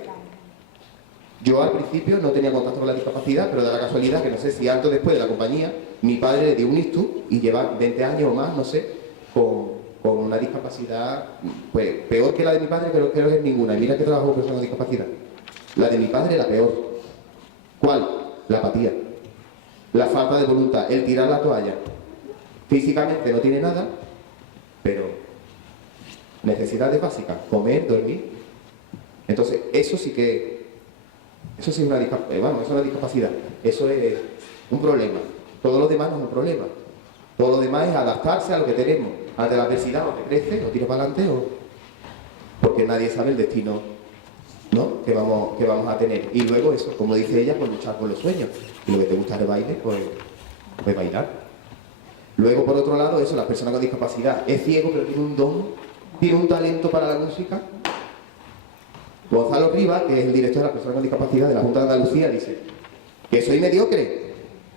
Yo al principio no tenía contacto con la discapacidad, pero da la casualidad que no sé si antes o después de la compañía, mi padre le dio un ictus y lleva 20 años o más, no sé, con una discapacidad pues peor que la de mi padre, pero creo que es ninguna. Y mira que trabajo con personas con discapacidad. La de mi padre la peor. ¿Cuál? La apatía. La falta de voluntad, el tirar la toalla. Físicamente no tiene nada, pero necesidades básicas, comer, dormir. Entonces, eso sí es una discapacidad, eso es un problema. Todo lo demás no es un problema. Todo lo demás es adaptarse a lo que tenemos. Ante la adversidad, o te crece, o tiras para adelante, porque nadie sabe el destino, ¿no?, que vamos a tener. Y luego eso, como dice ella, pues luchar con los sueños. Y lo que te gusta de baile, pues bailar. Luego, por otro lado, eso, la persona con discapacidad es ciego, pero tiene un don, tiene un talento para la música. Gonzalo Rivas, que es el director de las personas con discapacidad de la Junta de Andalucía, dice que soy mediocre,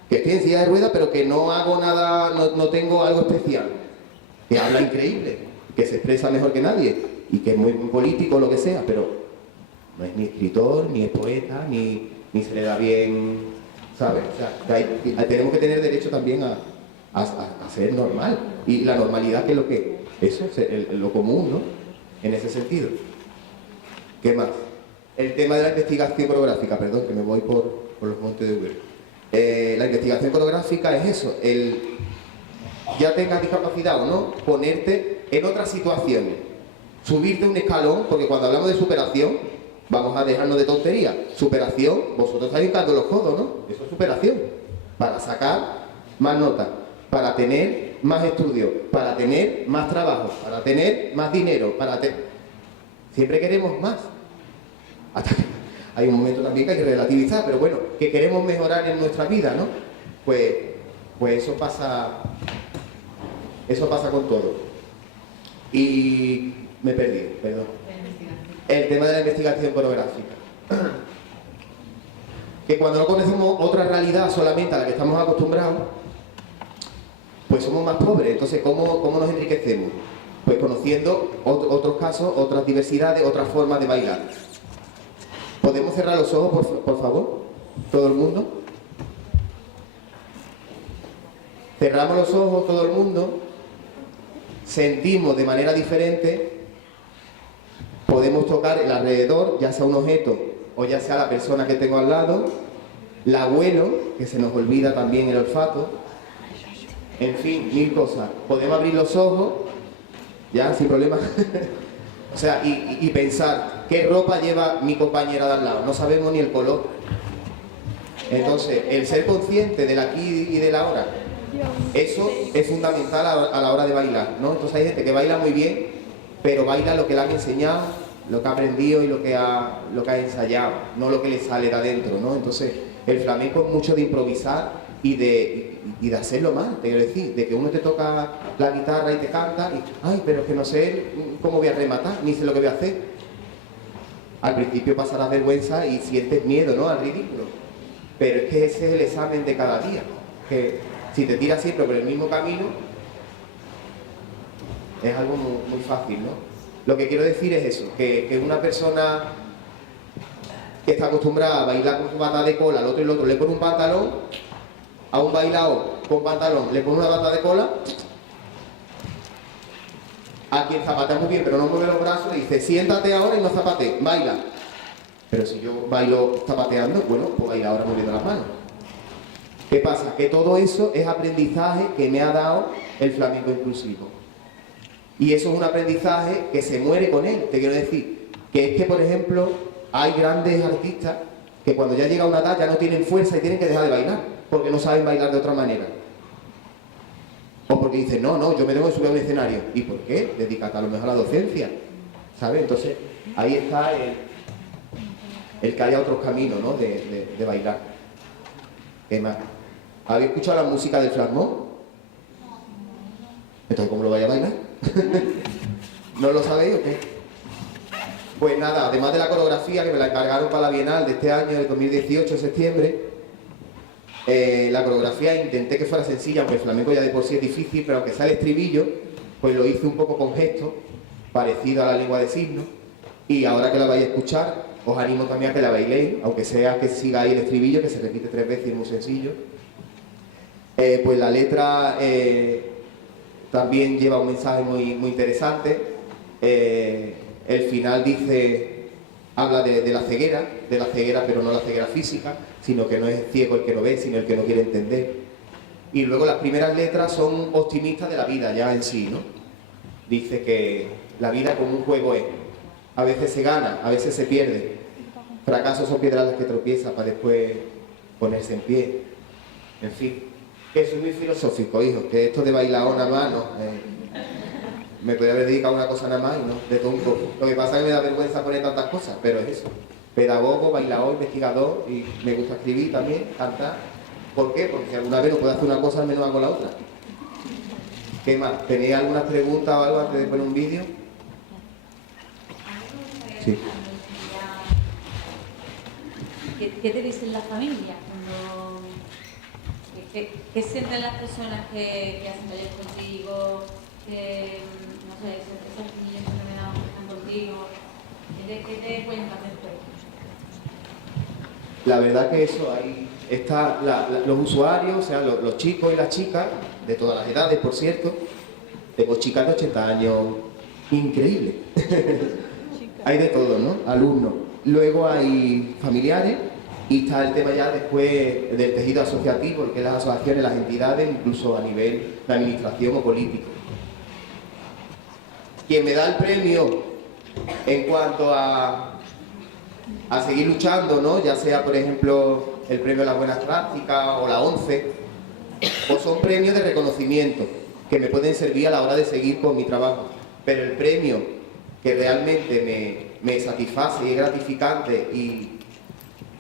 que estoy en silla de ruedas, pero que no hago nada, no tengo algo especial, que habla increíble, que se expresa mejor que nadie y que es muy político, lo que sea, pero no es ni escritor, ni es poeta, ni se le da bien, ¿sabes? O sea, tenemos que tener derecho también a ser normal, y la normalidad, que es lo que eso es lo común, ¿no?, en ese sentido. ¿Qué más? El tema de la investigación coreográfica, perdón, que me voy por los montes de Uber. La investigación coreográfica es eso, ya tengas discapacidad o no, ponerte en otras situaciones, subirte un escalón, porque cuando hablamos de superación, vamos a dejarnos de tonterías. Superación, vosotros estáis hincando los codos, ¿no? Eso es superación. Para sacar más notas, para tener más estudios, para tener más trabajo, para tener más dinero, siempre queremos más. Hasta que hay un momento también que hay que relativizar, pero bueno, que queremos mejorar en nuestra vida, ¿no? Pues eso pasa con todo. Y me perdí, perdón. El tema de la investigación coreográfica. Que cuando no conocemos otra realidad solamente a la que estamos acostumbrados, pues somos más pobres. Entonces, ¿cómo nos enriquecemos? Pues conociendo otros casos, otras diversidades, otras formas de bailar. ¿Podemos cerrar los ojos, por favor? ¿Todo el mundo? Cerramos los ojos, todo el mundo. Sentimos de manera diferente. Podemos tocar el alrededor, ya sea un objeto o ya sea la persona que tengo al lado. El abuelo, que se nos olvida también el olfato. En fin, 1000 cosas. Podemos abrir los ojos, ya, sin problema. O sea, y pensar, ¿qué ropa lleva mi compañera de al lado? No sabemos ni el color. Entonces, el ser consciente del aquí y del ahora, eso es fundamental a la hora de bailar, ¿no? Entonces hay gente que baila muy bien, pero baila lo que le han enseñado, lo que ha aprendido y lo que ha ensayado, no lo que le sale de adentro, ¿no? Entonces, el flamenco es mucho de improvisar y de hacerlo mal, te quiero decir, de que uno te toca la guitarra y te canta y, ay, pero es que no sé cómo voy a rematar, ni sé lo que voy a hacer. Al principio pasarás vergüenza y sientes miedo, ¿no?, al ridículo, pero es que ese es el examen de cada día, que si te tiras siempre por el mismo camino, es algo muy fácil, ¿no? Lo que quiero decir es eso, que una persona que está acostumbrada a bailar con su bata de cola, al otro y el otro le pone un pantalón, a un bailao con pantalón le pone una bata de cola, a quien zapatea muy bien pero no mueve los brazos le dice, siéntate ahora y no zapatees, baila. Pero si yo bailo zapateando, bueno, pues baila ahora moviendo las manos. ¿Qué pasa? Que todo eso es aprendizaje que me ha dado el flamenco inclusivo. Y eso es un aprendizaje que se muere con él. Te quiero decir que es que, por ejemplo, hay grandes artistas que cuando ya llega a una edad ya no tienen fuerza y tienen que dejar de bailar, porque no saben bailar de otra manera. O porque dicen, no, yo me tengo que subir a un escenario. ¿Y por qué? Dedícate a lo mejor a la docencia, ¿sabes? Entonces, ahí está el que haya otros caminos, ¿no?, de bailar. ¿Qué más? ¿Habéis escuchado la música del Flasmón? Entonces, ¿cómo lo vais a bailar? ¿No lo sabéis o qué? Pues nada, además de la coreografía que me la encargaron para la Bienal de este año, del 2018, en septiembre, la coreografía intenté que fuera sencilla, aunque el flamenco ya de por sí es difícil, pero aunque sea el estribillo, pues lo hice un poco con gestos, parecido a la lengua de signos, y ahora que la vais a escuchar, os animo también a que la bailéis, aunque sea que sigáis el estribillo, que se repite 3 veces y es muy sencillo. Pues la letra también lleva un mensaje muy interesante. El final habla de la ceguera, pero no la ceguera física, sino que no es ciego el que no ve, sino el que no quiere entender. Y luego las primeras letras son optimistas de la vida ya en sí, ¿no? Dice que la vida como un juego es. A veces se gana, a veces se pierde. Fracasos son piedras las que tropiezan para después ponerse en pie. En fin, que soy muy filosófico, hijo, que esto de bailar nada más, no. Me podría haber dedicado a una cosa nada más y no, de todo un poco. Lo que pasa es que me da vergüenza poner tantas cosas, pero es eso. Pedagogo, bailador, investigador, y me gusta escribir también, cantar. ¿Por qué? Porque si alguna vez no puedo hacer una cosa, al menos hago la otra. ¿Qué más? ¿Tenéis alguna pregunta o algo antes de poner un vídeo? Sí. ¿Qué te dicen las familias? ¿Qué sienten las personas que hacen talleres contigo? Que, no sé, esos niños que están contigo. ¿Qué te cuentan después? La verdad que eso, ahí está los usuarios, o sea, los chicos y las chicas, de todas las edades, por cierto. Tengo chicas de 80 años, increíble. Hay de todo, ¿no? Alumnos. Luego hay familiares y está el tema ya después del tejido asociativo, que es las asociaciones, las entidades, incluso a nivel de administración o político. Quien me da el premio en cuanto a seguir luchando, ¿no? Ya sea, por ejemplo, el premio a las buenas prácticas o la ONCE, pues son premios de reconocimiento que me pueden servir a la hora de seguir con mi trabajo. Pero el premio que realmente me satisface y es gratificante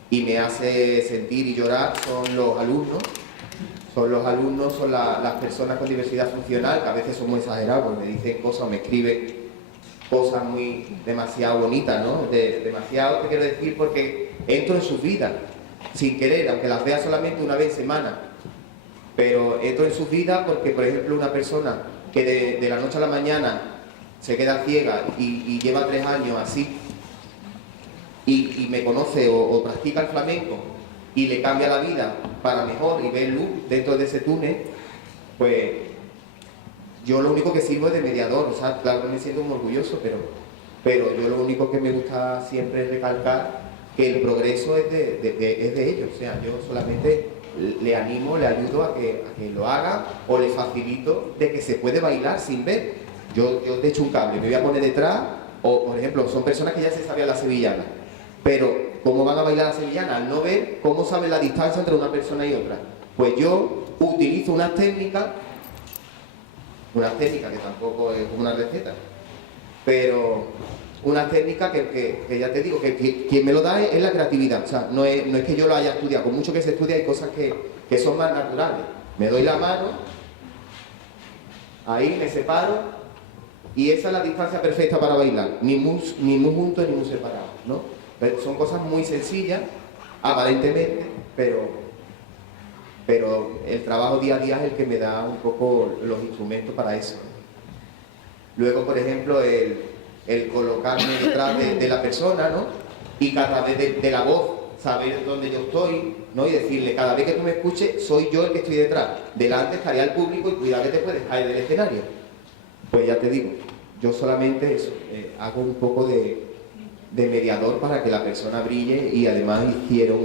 y me hace sentir y llorar son los alumnos. Son las personas con diversidad funcional, que a veces son muy exagerados, porque me dicen cosas o me escriben cosas demasiado bonitas, ¿no? Demasiado, te quiero decir, porque entro en sus vidas, sin querer, aunque las vea solamente una vez en semana. Pero entro en sus vidas porque, por ejemplo, una persona que de la noche a la mañana se queda ciega y lleva 3 años así, y me conoce o practica el flamenco y le cambia la vida para mejor y ve luz dentro de ese túnel, pues yo lo único que sirvo es de mediador. O sea, claro que me siento muy orgulloso, pero yo lo único que me gusta siempre es recalcar que el progreso es de ellos. O sea, yo solamente le animo, le ayudo a que lo haga o le facilito de que se puede bailar sin ver. Yo te echo un cable, me voy a poner detrás, o por ejemplo, son personas que ya se sabían la sevillana, pero ¿cómo van a bailar la sevillana? Al no ver, ¿cómo saben la distancia entre una persona y otra? Pues yo utilizo unas técnicas que tampoco es una receta, pero una técnica que ya te digo, que quien me lo da es la creatividad. O sea, no es que yo lo haya estudiado, con mucho que se estudia hay cosas que son más naturales. Me doy la mano, ahí me separo, y esa es la distancia perfecta para bailar, ni muy juntos ni muy separados, ¿no? Pero son cosas muy sencillas, aparentemente, pero el trabajo día a día es el que me da un poco los instrumentos para eso. Luego, por ejemplo, el colocarme detrás de la persona, ¿no? Y que a través de la voz saber dónde yo estoy, ¿no? Y decirle, cada vez que tú me escuches, soy yo el que estoy detrás. Delante estaría el público y cuidado que te puedes caer del escenario. Pues ya te digo, yo solamente eso, hago un poco de mediador para que la persona brille, y además hicieron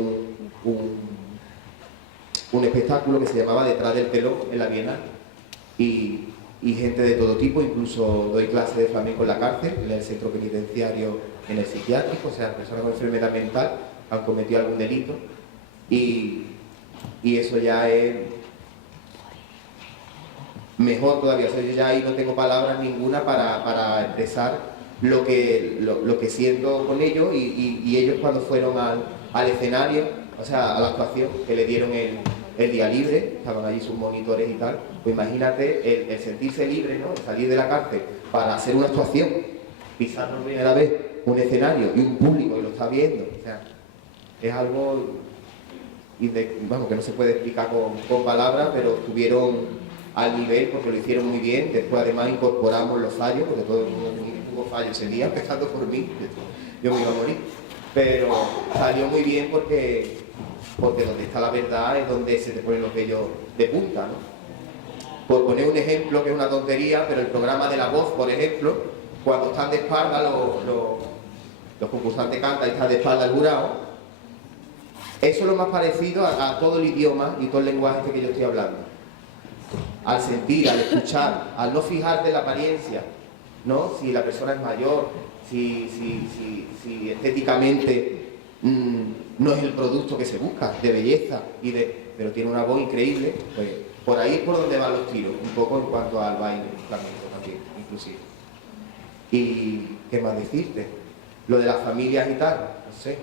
un espectáculo que se llamaba Detrás del telón en la Bienal, y gente de todo tipo, incluso doy clases de flamenco en la cárcel, en el centro penitenciario, en el psiquiátrico, o sea, personas con enfermedad mental han cometido algún delito, y eso ya es mejor todavía. O sea, yo ya ahí no tengo palabras ninguna para expresar lo que siento con ellos, y ellos cuando fueron al escenario, o sea, a la actuación, que le dieron el día libre, estaban allí sus monitores y tal, pues imagínate el sentirse libre, ¿no? El salir de la cárcel para hacer una actuación, pisar por primera vez un escenario y un público que lo está viendo, o sea, es algo que no se puede explicar con palabras, pero estuvieron al nivel porque lo hicieron muy bien. Después además incorporamos los fallos, porque todo el mundo tuvo fallos ese día, empezando por mí, yo me iba a morir, pero salió muy bien porque donde está la verdad es donde se te ponen los vellos de punta, ¿no? Por poner un ejemplo que es una tontería, pero el programa de La Voz, por ejemplo, cuando están de espalda los concursantes cantan y están de espalda el jurado, eso es lo más parecido a todo el idioma y todo el lenguaje que yo estoy hablando. al sentir, al escuchar, al no fijarte en la apariencia, ¿no? Si la persona es mayor, si estéticamente no es el producto que se busca, de belleza, pero tiene una voz increíble, pues por ahí es por donde van los tiros, un poco en cuanto al baile flamenco también, inclusive. Y, ¿qué más decirte? Lo de las familias y tal, no sé.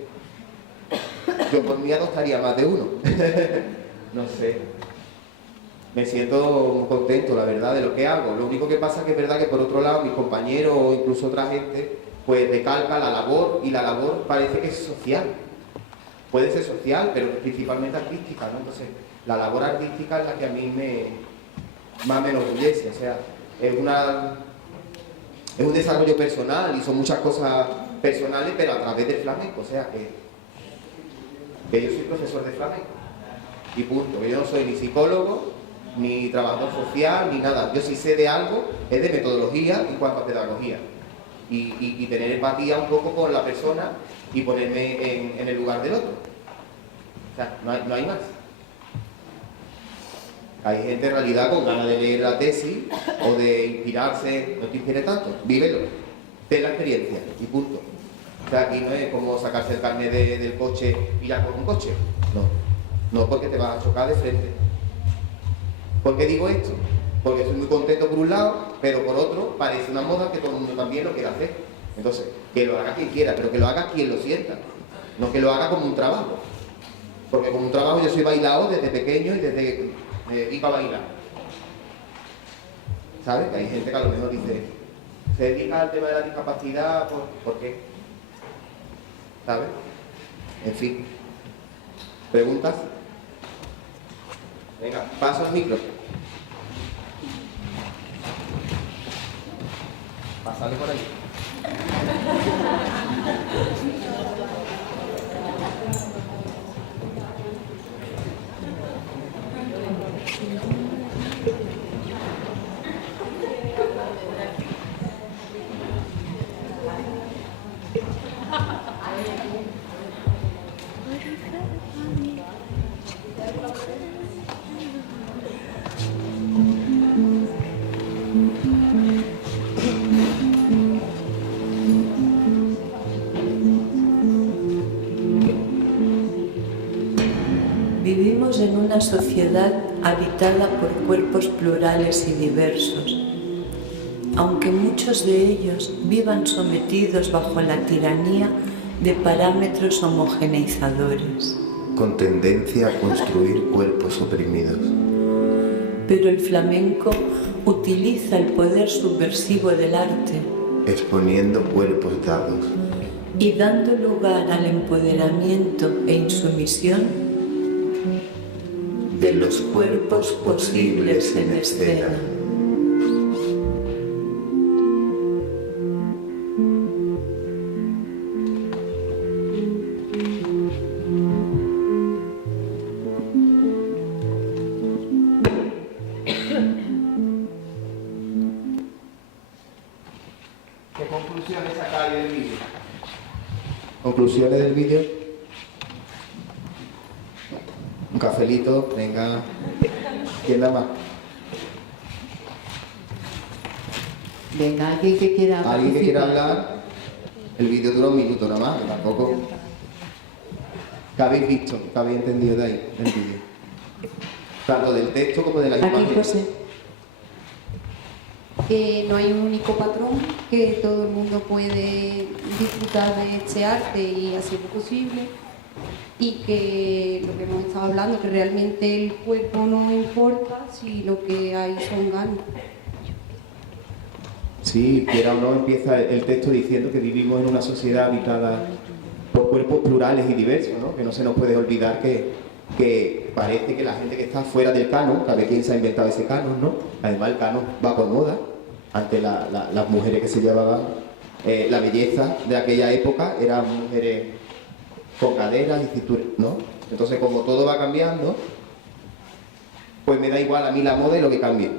Yo por mí adoptaría más de uno. No sé. Me siento muy contento, la verdad, de lo que hago. Lo único que pasa es que es verdad que por otro lado mis compañeros o incluso otra gente pues recalca la labor, y la labor parece que es social. Puede ser social, pero principalmente artística, ¿no? Entonces, la labor artística es la que a mí más me enorgullece. O sea, es un desarrollo personal y son muchas cosas personales, pero a través del flamenco. O sea, que yo soy profesor de flamenco. Y punto. Que yo no soy ni psicólogo, ni trabajador social, ni nada. Yo sí sé de algo, es de metodología en cuanto a pedagogía. Y tener empatía un poco con la persona y ponerme en el lugar del otro. O sea, no hay más. Hay gente en realidad con ganas de leer la tesis o de inspirarse, no te inspire tanto, vívelo, ten la experiencia y punto. O sea, aquí no es como sacarse el carnet del coche y ya con un coche. No porque te vas a chocar de frente. ¿Por qué digo esto? Porque estoy muy contento por un lado, pero por otro parece una moda que todo el mundo también lo quiere hacer. Entonces, que lo haga quien quiera, pero que lo haga quien lo sienta. No que lo haga como un trabajo. Porque como un trabajo yo soy bailado desde pequeño y desde que me dedico a bailar. ¿Sabes? Que hay gente que a lo mejor dice, se dedica al tema de la discapacidad, ¿por qué? ¿Sabes? En fin. ¿Preguntas? Venga, paso al micro. Pasale por ahí. Vivimos en una sociedad habitada por cuerpos plurales y diversos, aunque muchos de ellos vivan sometidos bajo la tiranía de parámetros homogeneizadores. Con tendencia a construir cuerpos oprimidos. Pero el flamenco utiliza el poder subversivo del arte, exponiendo cuerpos dados y dando lugar al empoderamiento e insumisión de los cuerpos posibles en escena. ¿Qué conclusiones sacáis del vídeo? ¿Conclusiones del vídeo? Un cafelito, venga. ¿Quién da más? Venga, alguien que quiera participar. ¿Alguien que quiera hablar? El vídeo dura un minuto nada más, tampoco. ¿Qué habéis visto? ¿Qué habéis entendido de ahí, del vídeo? Tanto del texto como de la imagen. Aquí, José. Que no hay un único patrón, que todo el mundo puede disfrutar de este arte y hacerlo posible, y que lo que hemos estado hablando, que realmente el cuerpo no importa si lo que hay son ganas. Sí, quiera o no, empieza el texto diciendo que vivimos en una sociedad habitada por cuerpos plurales y diversos, ¿no? Que no se nos puede olvidar que parece que la gente que está fuera del canon, cada quien se ha inventado ese canon, ¿no? Además el canon va por moda. Ante las mujeres que se llevaban la belleza de aquella época eran mujeres con caderas y cintura, ¿no? Entonces, como todo va cambiando, pues me da igual a mí la moda y lo que cambie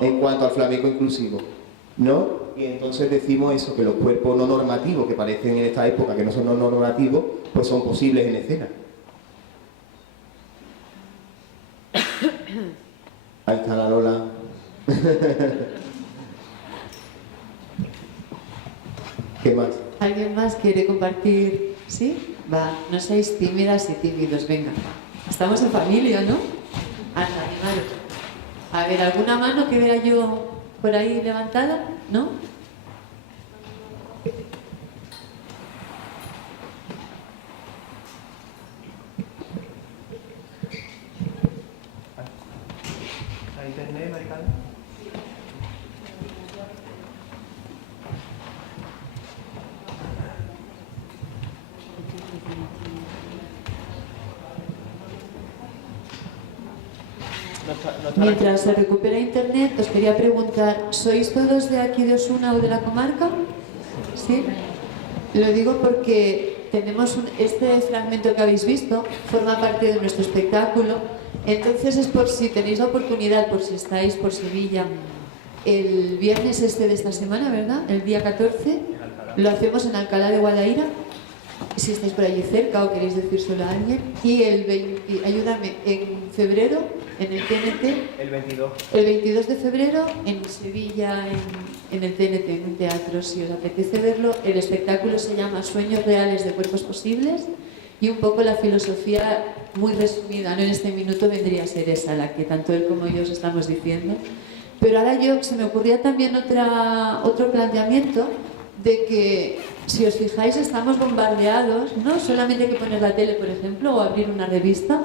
en cuanto al flamenco inclusivo, ¿no? Y entonces decimos eso, que los cuerpos no normativos que parecen en esta época que no son no normativos, pues son posibles en escena. Ahí está la Lola. ¿Qué más? ¿Alguien más quiere compartir? ¿Sí? Va, no seáis tímidas y tímidos, venga. Estamos en familia, ¿no? Anda, animaros. A ver, ¿alguna mano que vea yo por ahí levantada? ¿No? ¿A internet, Maricana? Mientras se recupera internet, os quería preguntar, ¿sois todos de aquí de Osuna o de la comarca? ¿Sí? Lo digo porque tenemos este fragmento que habéis visto, forma parte de nuestro espectáculo, entonces es por si tenéis la oportunidad, por si estáis por Sevilla, el viernes de esta semana, ¿verdad? El día 14, lo hacemos en Alcalá de Guadaira, si estáis por allí cerca o queréis decírselo a alguien, y el 20, ayúdame, en febrero, en el TNT, El 22. el 22 de febrero en Sevilla, en el TNT, en un teatro, si os apetece verlo. El espectáculo se llama Sueños reales de cuerpos posibles y un poco la filosofía muy resumida, ¿no? En este minuto vendría a ser esa, la que tanto él como yo os estamos diciendo. Pero ahora se me ocurría también otro planteamiento de que, si os fijáis, estamos bombardeados, ¿no? Solamente hay que poner la tele, por ejemplo, o abrir una revista,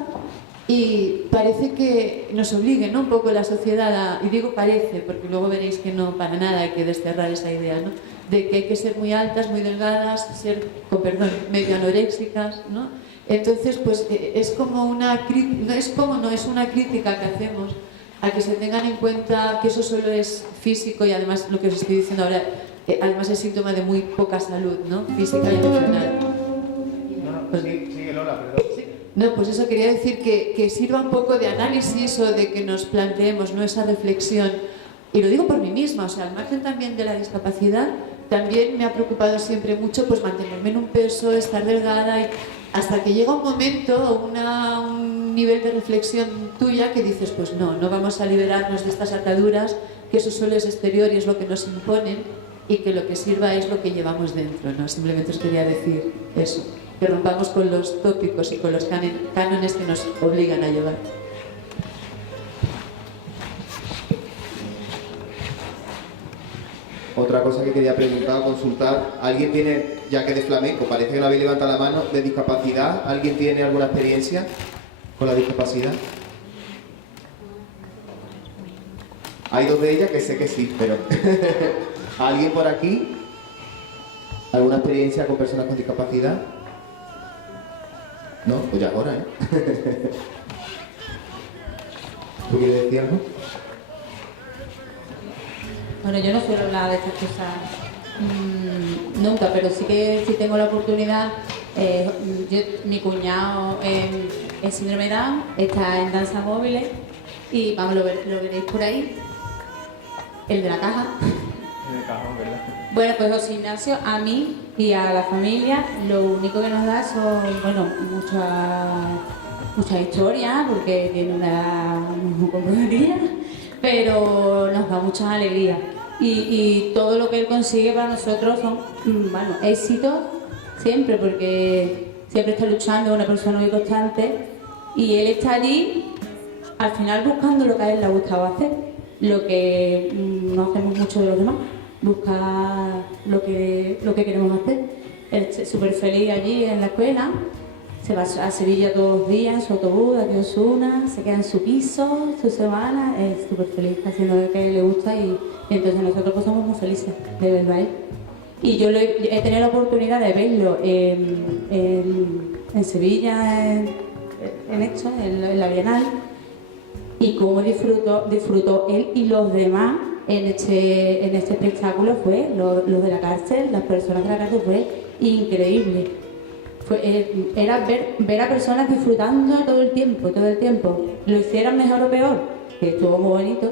y parece que nos obligue, ¿no? Un poco la sociedad y digo parece, porque luego veréis que no, para nada hay que desterrar esa idea, ¿no? De que hay que ser muy altas, muy delgadas, ser, con perdón, medio anoréxicas, ¿no? Entonces, pues es como una crítica, no es una crítica que hacemos a que se tengan en cuenta que eso solo es físico, y además lo que os estoy diciendo ahora, además es síntoma de muy poca salud, ¿no? Física y emocional. No, sigue Lola, perdón. No, pues eso quería decir que sirva un poco de análisis o de que nos planteemos, ¿no? Esa reflexión. Y lo digo por mí misma, o sea, al margen también de la discapacidad, también me ha preocupado siempre mucho pues mantenerme en un peso, estar delgada, y hasta que llega un momento o un nivel de reflexión tuya que dices, pues no vamos a liberarnos de estas ataduras, que eso solo es exterior y es lo que nos imponen, y que lo que sirva es lo que llevamos dentro, ¿no? Simplemente os quería decir eso, que rompamos con los tópicos y con los cánones que nos obligan a llevar. Otra cosa que quería preguntar o consultar, ¿alguien tiene, ya que de flamenco, parece que no habéis levantado la mano, de discapacidad? ¿Alguien tiene alguna experiencia con la discapacidad? Hay dos de ellas que sé que sí, pero ¿alguien por aquí? ¿Alguna experiencia con personas con discapacidad? No, pues ya ahora, ¿eh? ¿Tú quieres decir algo? Bueno, yo no suelo hablar de estas cosas nunca, pero sí que si tengo la oportunidad. Mi cuñado es síndrome de Down, está en danzas móviles y vamos, lo veréis por ahí, el de la caja. En el cajón, ¿verdad? Bueno, pues José Ignacio, a mí y a la familia, lo único que nos da son, bueno, muchas historias, porque tiene una edad muy comprometida, pero nos da muchas alegrías. Y todo lo que él consigue para nosotros son, bueno, éxitos siempre, porque siempre está luchando, es una persona muy constante, y él está allí, al final buscando lo que a él le ha gustado hacer, lo que no hacemos mucho de los demás, buscar lo que queremos hacer. Él es súper feliz allí en la escuela, se va a Sevilla todos los días en su autobús, de aquí a Osuna, se queda en su piso, su semana, es súper feliz haciendo lo que le gusta, y entonces nosotros pues somos muy felices de verlo a él. Y yo he tenido la oportunidad de verlo en Sevilla, en la Bienal, y cómo disfrutó él y los demás en este espectáculo. Fue los de la cárcel, las personas de la cárcel, fue increíble. Era ver a personas disfrutando todo el tiempo, lo hicieran mejor o peor, que estuvo muy bonito,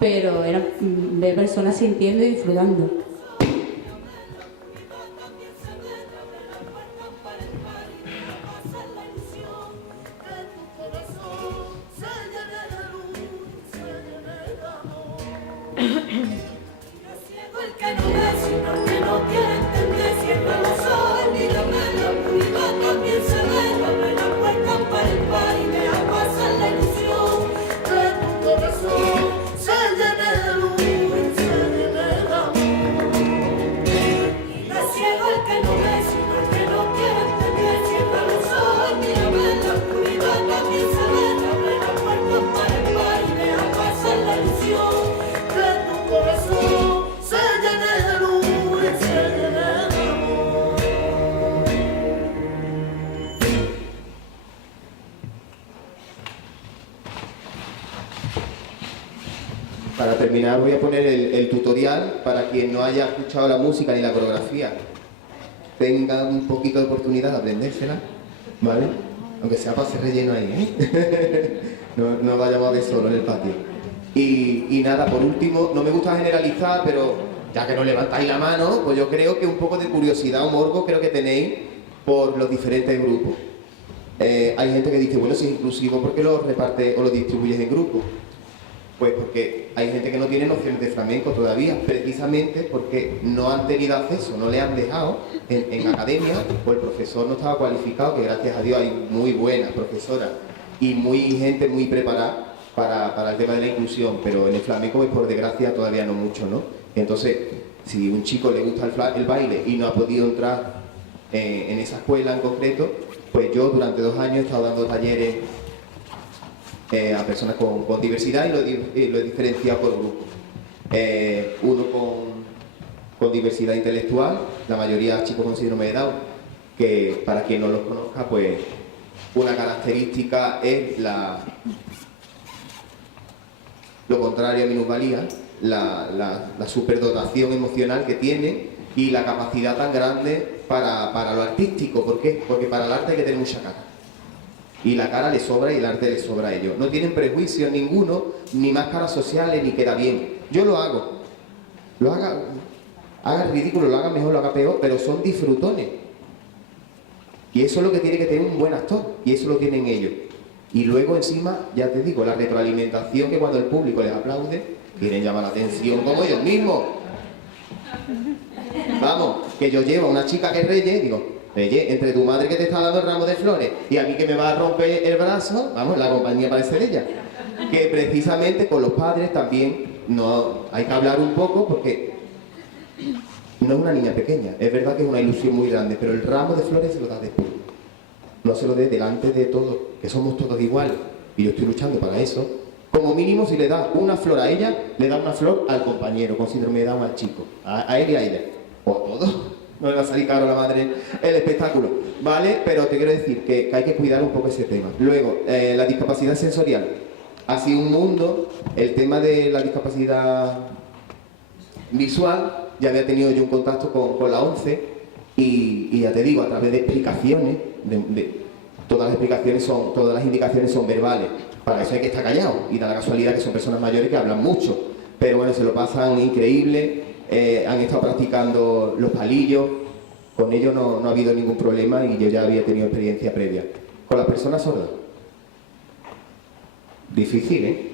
pero era ver personas sintiendo y disfrutando. El que no ve, sino el que no quiere entender, siempre lo sabe, mírame en la oscuridad, también se ve, abre la puerta para el par y deja pasar la ilusión, que tu corazón se llene de luz y se llene de amor. Y no es ciego el que no ve, sino el que no quiere entender, siempre lo sabe, mírame en la oscuridad, también se ve, abre la puerta para el par y deja pasar la ilusión, que tu corazón se llene de luz y se llene de amor. Para terminar voy a poner el tutorial para quien no haya escuchado la música ni la coreografía. Tenga un poquito de oportunidad de aprendérsela, ¿vale? Aunque sea para hacer relleno ahí, ¿eh? No vayamos a ver solo en el patio. Y nada, por último, no me gusta generalizar, pero ya que no levantáis la mano, pues yo creo que un poco de curiosidad o morbo creo que tenéis por los diferentes grupos. Hay gente que dice, bueno, si es inclusivo, ¿por qué lo reparte o lo distribuyes en grupos? Pues porque hay gente que no tiene nociones de flamenco todavía, precisamente porque no han tenido acceso, no le han dejado en academia, o el profesor no estaba cualificado, que gracias a Dios hay muy buenas profesoras y gente muy preparada para el tema de la inclusión, pero en el flamenco, pues por desgracia todavía no mucho, ¿no? Entonces, si un chico le gusta el baile y no ha podido entrar en esa escuela en concreto, pues yo durante 2 años he estado dando talleres a personas con diversidad y lo he diferenciado por grupos. Uno con diversidad intelectual, la mayoría chicos con síndrome de Down, que para quien no los conozca, pues una característica es lo contrario a minusvalía, la superdotación emocional que tienen y la capacidad tan grande para lo artístico. ¿Por qué? Porque para el arte hay que tener mucha cara. Y la cara le sobra y el arte le sobra a ellos. No tienen prejuicios ninguno, ni máscaras sociales, ni queda bien. Yo lo hago. Haga ridículo, lo haga mejor, lo haga peor, pero son disfrutones. Y eso es lo que tiene que tener un buen actor, y eso lo tienen ellos. Y luego encima, ya te digo, la retroalimentación, que cuando el público les aplaude, quieren llamar la atención como ellos mismos. Vamos, que yo llevo a una chica que es Reyes, digo, Reyes, entre tu madre que te está dando el ramo de flores y a mí que me va a romper el brazo, vamos, la compañía parece de ella. Que precisamente con los padres también no hay que hablar un poco, porque no es una niña pequeña, es verdad que es una ilusión muy grande, pero el ramo de flores se lo da después. No se lo dé delante de todos, que somos todos iguales, y yo estoy luchando para eso. Como mínimo, si le da una flor a ella, le da una flor al compañero con síndrome de Down, al chico, a él y a ella, o a todos. No le va a salir caro a la madre el espectáculo, ¿vale? Pero te quiero decir que hay que cuidar un poco ese tema. Luego, la discapacidad sensorial. Ha sido un mundo, el tema de la discapacidad visual, ya había tenido yo un contacto con la ONCE y ya te digo, a través de explicaciones, todas las indicaciones son verbales. Para eso hay que estar callado y da la casualidad que son personas mayores que hablan mucho, pero bueno, se lo pasan increíble. Han estado practicando los palillos, con ellos no ha habido ningún problema y yo ya había tenido experiencia previa. Con las personas sordas, difícil, ¿eh?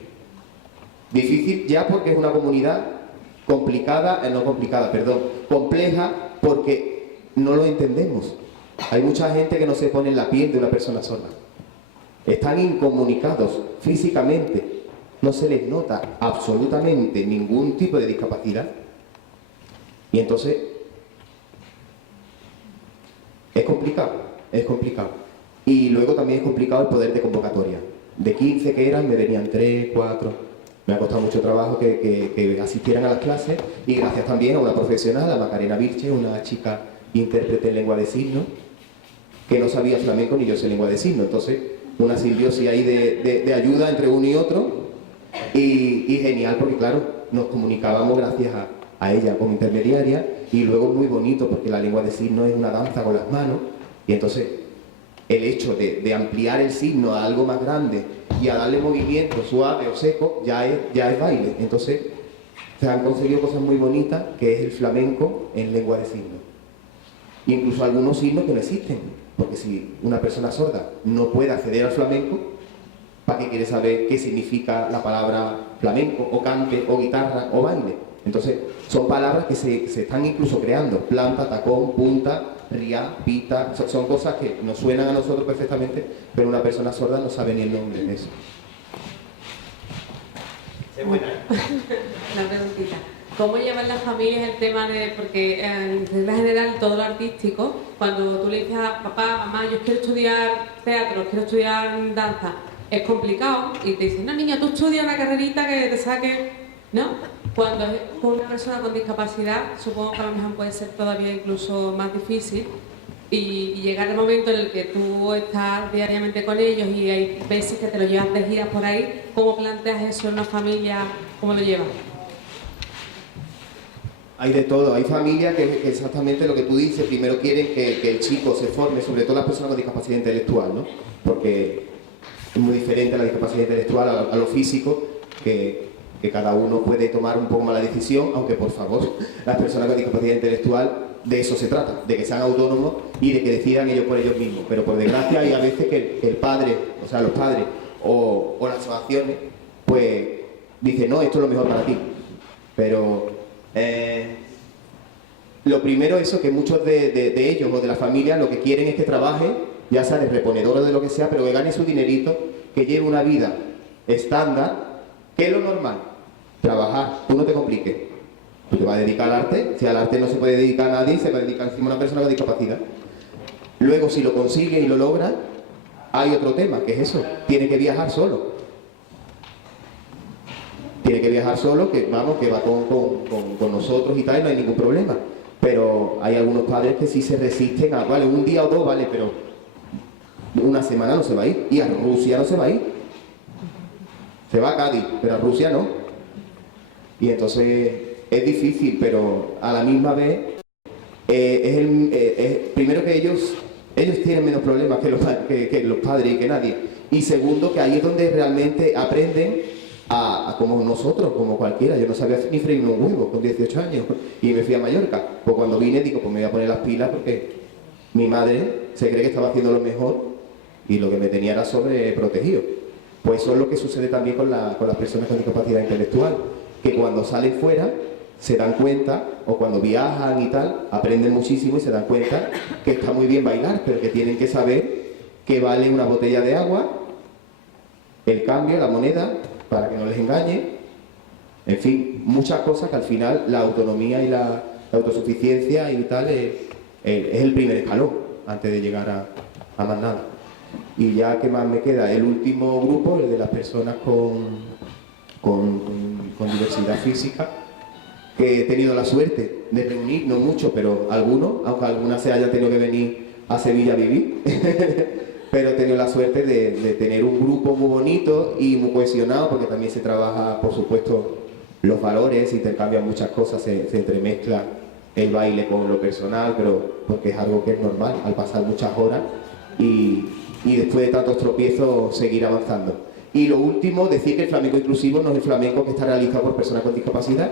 Difícil ya porque es una comunidad compleja porque no lo entendemos. Hay mucha gente que no se pone en la piel de una persona sorda. Están incomunicados físicamente, no se les nota absolutamente ningún tipo de discapacidad. Y entonces, es complicado. Y luego también es complicado el poder de convocatoria. De 15 que eran, me venían 3, 4. Me ha costado mucho trabajo que asistieran a las clases, y gracias también a una profesional, a Macarena Virche, una chica intérprete en lengua de signos, que no sabía flamenco ni yo sé lengua de signos. Entonces, una simbiosis ahí de ayuda entre uno y otro, y genial, porque claro, nos comunicábamos gracias a ella como intermediaria, y luego muy bonito porque la lengua de signos es una danza con las manos, y entonces el hecho de ampliar el signo a algo más grande y a darle movimiento suave o seco ya es baile. Entonces se han conseguido cosas muy bonitas, que es el flamenco en lengua de signos, incluso algunos signos que no existen, porque si una persona sorda no puede acceder al flamenco, ¿para qué quiere saber qué significa la palabra flamenco, o cante, o guitarra, o baile. Entonces, son palabras que se están incluso creando. Planta, tacón, punta, ría, pita, son cosas que nos suenan a nosotros perfectamente, pero una persona sorda no sabe ni el nombre de eso. Es buena. Una preguntita. ¿Cómo llevan las familias el tema de...? Porque en regla general todo lo artístico, cuando tú le dices a papá, mamá, yo quiero estudiar teatro, quiero estudiar danza, es complicado y te dicen, no niño, tú estudia una carrerita que te saque, ¿no? Cuando es con una persona con discapacidad, supongo que a lo mejor puede ser todavía incluso más difícil y llegar el momento en el que tú estás diariamente con ellos y hay veces que te lo llevas de giras por ahí, ¿cómo planteas eso en una familia? ¿Cómo lo llevas? Hay de todo, hay familias que exactamente lo que tú dices, primero quieren que el chico se forme, sobre todo las personas con discapacidad intelectual, ¿no? Porque es muy diferente la discapacidad intelectual a lo físico, que cada uno puede tomar un poco más la decisión, aunque por favor, las personas con discapacidad intelectual, de eso se trata, de que sean autónomos y de que decidan ellos por ellos mismos. Pero por desgracia hay a veces que el padre, o sea, los padres o las asociaciones, pues dicen, no, esto es lo mejor para ti. Pero lo primero es eso, que muchos de ellos o de la familia lo que quieren es que trabaje, ya sea de reponedor o de lo que sea, pero que gane su dinerito, que lleve una vida estándar, que es lo normal. Trabajar, tú no te compliques. Tú te vas a dedicar al arte, si al arte no se puede dedicar a nadie, se va a dedicar encima a una persona con discapacidad. Luego, si lo consigue y lo logra, hay otro tema, que es eso, tiene que viajar solo. Tiene que viajar solo, que vamos, que va con nosotros y tal, y no hay ningún problema. Pero hay algunos padres que sí se resisten a, vale, un día o dos, vale, pero una semana no se va a ir, y a Rusia no se va a ir. Se va a Cádiz, pero a Rusia no. Y entonces es difícil, pero a la misma vez primero que ellos tienen menos problemas que los padres y que nadie. Y segundo, que ahí es donde realmente aprenden a como nosotros, como cualquiera. Yo no sabía ni freírme un huevo con 18 años y me fui a Mallorca. Pues cuando vine digo, pues me voy a poner las pilas porque mi madre se cree que estaba haciendo lo mejor y lo que me tenía era sobreprotegido. Pues eso es lo que sucede también con las personas con discapacidad intelectual, que cuando salen fuera se dan cuenta, o cuando viajan y tal, aprenden muchísimo y se dan cuenta que está muy bien bailar, pero que tienen que saber que vale una botella de agua, el cambio, la moneda, para que no les engañe, en fin, muchas cosas que al final la autonomía y la autosuficiencia y tal es el primer escalón antes de llegar a más nada. Y ya, ¿qué más me queda? El último grupo, el de las personas con diversidad física, que he tenido la suerte de reunir, no mucho, pero algunos, aunque algunas se hayan tenido que venir a Sevilla a vivir, pero he tenido la suerte de tener un grupo muy bonito y muy cohesionado, porque también se trabaja, por supuesto, los valores, se intercambian muchas cosas, se entremezcla el baile con lo personal, pero porque es algo que es normal al pasar muchas horas y después de tantos tropiezos seguir avanzando. Y lo último, decir que el flamenco inclusivo no es el flamenco que está realizado por personas con discapacidad,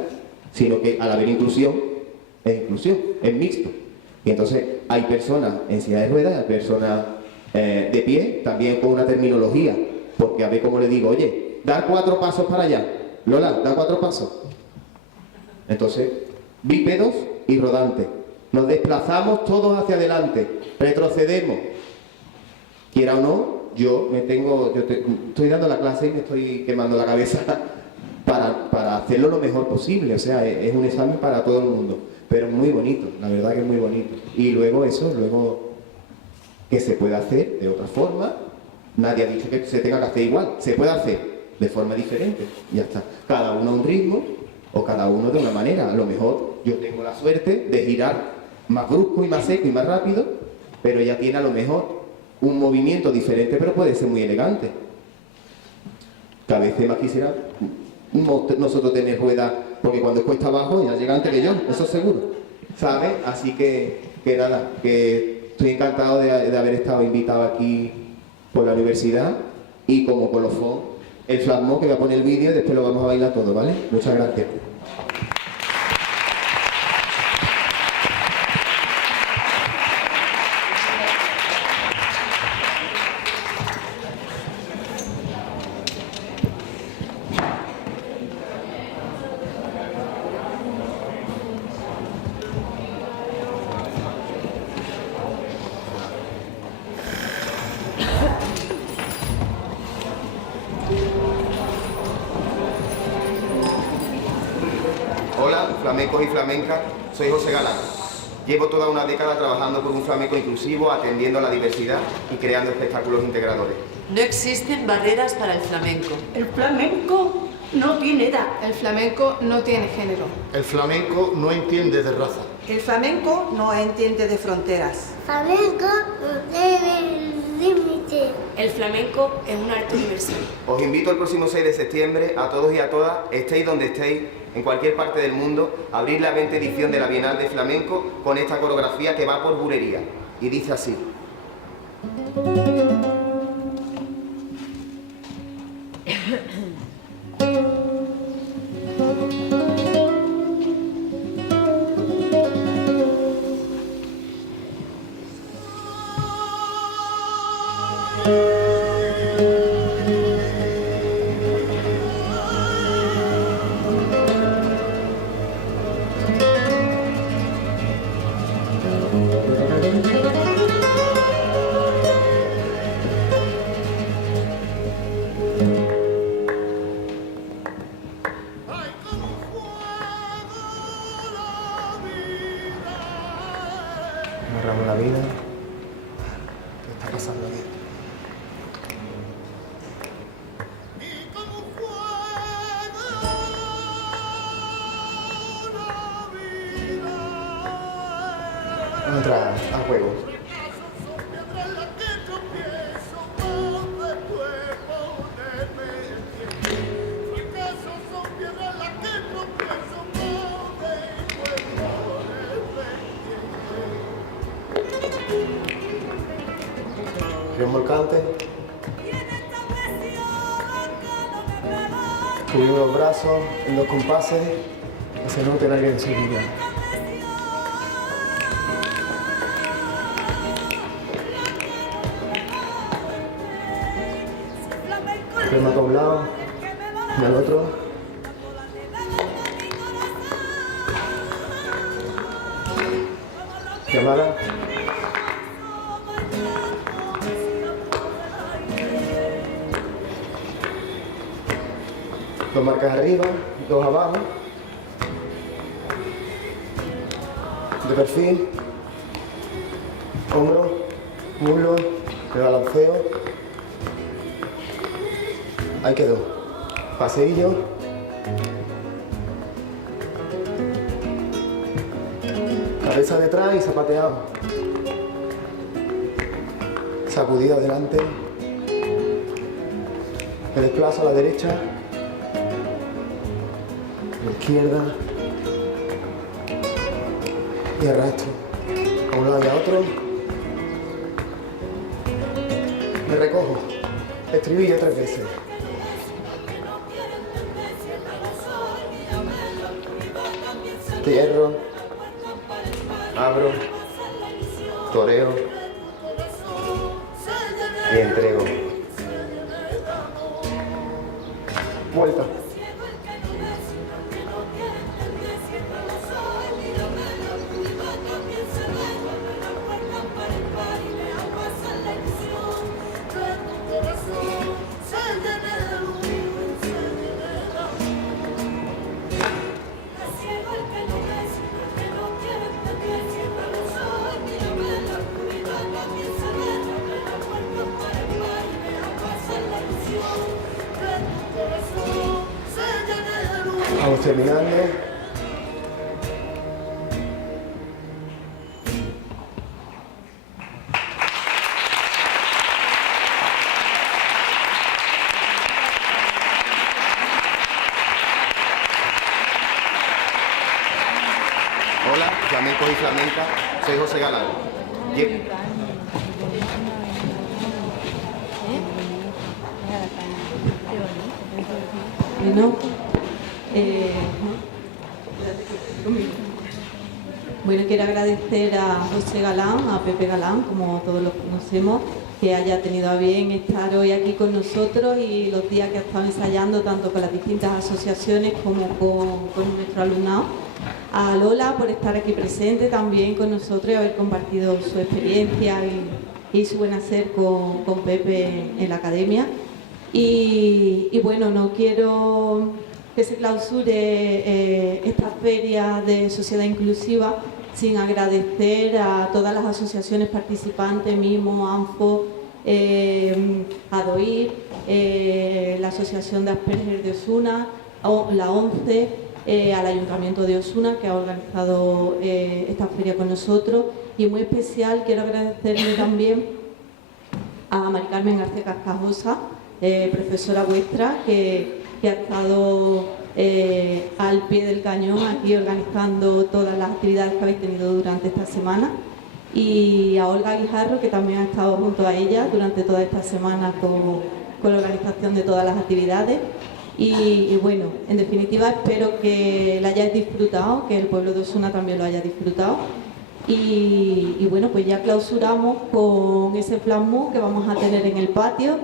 sino que al haber inclusión, es mixto. Y entonces hay personas en silla de ruedas, hay personas de pie, también con una terminología, porque a ver cómo le digo, oye, da 4 pasos para allá, Lola, da 4 pasos. Entonces, bípedos y rodantes. Nos desplazamos todos hacia adelante, retrocedemos. Quiera o no, estoy dando la clase y me estoy quemando la cabeza para hacerlo lo mejor posible. O sea, es un examen para todo el mundo, pero muy bonito, la verdad que es muy bonito. Y luego que se puede hacer de otra forma. Nadie ha dicho que se tenga que hacer igual, se puede hacer de forma diferente, ya está. Cada uno a un ritmo o cada uno de una manera. A lo mejor yo tengo la suerte de girar más brusco y más seco y más rápido, pero ella tiene a lo mejor un movimiento diferente, pero puede ser muy elegante. Que a veces más quisiera nosotros tener ruedas, porque cuando es cuesta abajo ya llega antes que yo, eso seguro, ¿sabes? Así que nada, que estoy encantado de haber estado invitado aquí por la universidad y como colofón el flash mob, que voy a poner el vídeo y después lo vamos a bailar todo, ¿vale? Muchas gracias. Hola, flamencos y flamencas, soy José Galán. Llevo toda una década trabajando por un flamenco inclusivo, atendiendo a la diversidad y creando espectáculos integradores. No existen barreras para el flamenco. El flamenco no tiene edad. El flamenco no tiene género. El flamenco no entiende de raza. El flamenco no entiende de fronteras. Flamenco no tiene límite. El flamenco es un arte universal. Os invito el próximo 6 de septiembre a todos y a todas, estéis donde estéis, en cualquier parte del mundo, a abrir la 20ª edición de la Bienal de Flamenco con esta coreografía que va por bulería. Y dice así. Narramos la vida. ¿Qué está pasando aquí? Vamos a entrar a juego. Remolcante. Subimos los brazos en 2 compases. Que se note el aire de seguridad. Remata a un lado y al otro. Llamada. Dos marcas arriba, 2 abajo. De perfil. Hombro, muslo, de balanceo. Ahí quedó. Paseillo. Cabeza detrás y zapateado. Sacudida adelante. Me desplazo a la derecha. A la izquierda. Y arrastro. A un lado y a otro. Me recojo. Estribillo 3 veces. Cierro, abro, toreo y entrego. Vuelta. Vamos terminando. Hola, flamencos y flamencas, soy José Galán. Bueno, quiero agradecer a José Galán, a Pepe Galán, como todos los conocemos, que haya tenido a bien estar hoy aquí con nosotros y los días que ha estado ensayando, tanto con las distintas asociaciones como con nuestro alumnado. A Lola por estar aquí presente también con nosotros y haber compartido su experiencia y su buen hacer con Pepe en la academia. Y bueno, no quiero que se clausure esta feria de sociedad inclusiva sin agradecer a todas las asociaciones participantes, MIMO, ANFO, ADOIR, la Asociación de Asperger de Osuna, la ONCE, al Ayuntamiento de Osuna, que ha organizado esta feria con nosotros, y muy especial quiero agradecerle también a Mari Carmen García Cascajosa, profesora vuestra, que ha estado al pie del cañón aquí organizando todas las actividades que habéis tenido durante esta semana, y a Olga Guijarro, que también ha estado junto a ella durante toda esta semana con la organización de todas las actividades. Y bueno, en definitiva espero que la hayáis disfrutado, que el pueblo de Osuna también lo haya disfrutado. Y bueno, pues ya clausuramos con ese flash mob que vamos a tener en el patio,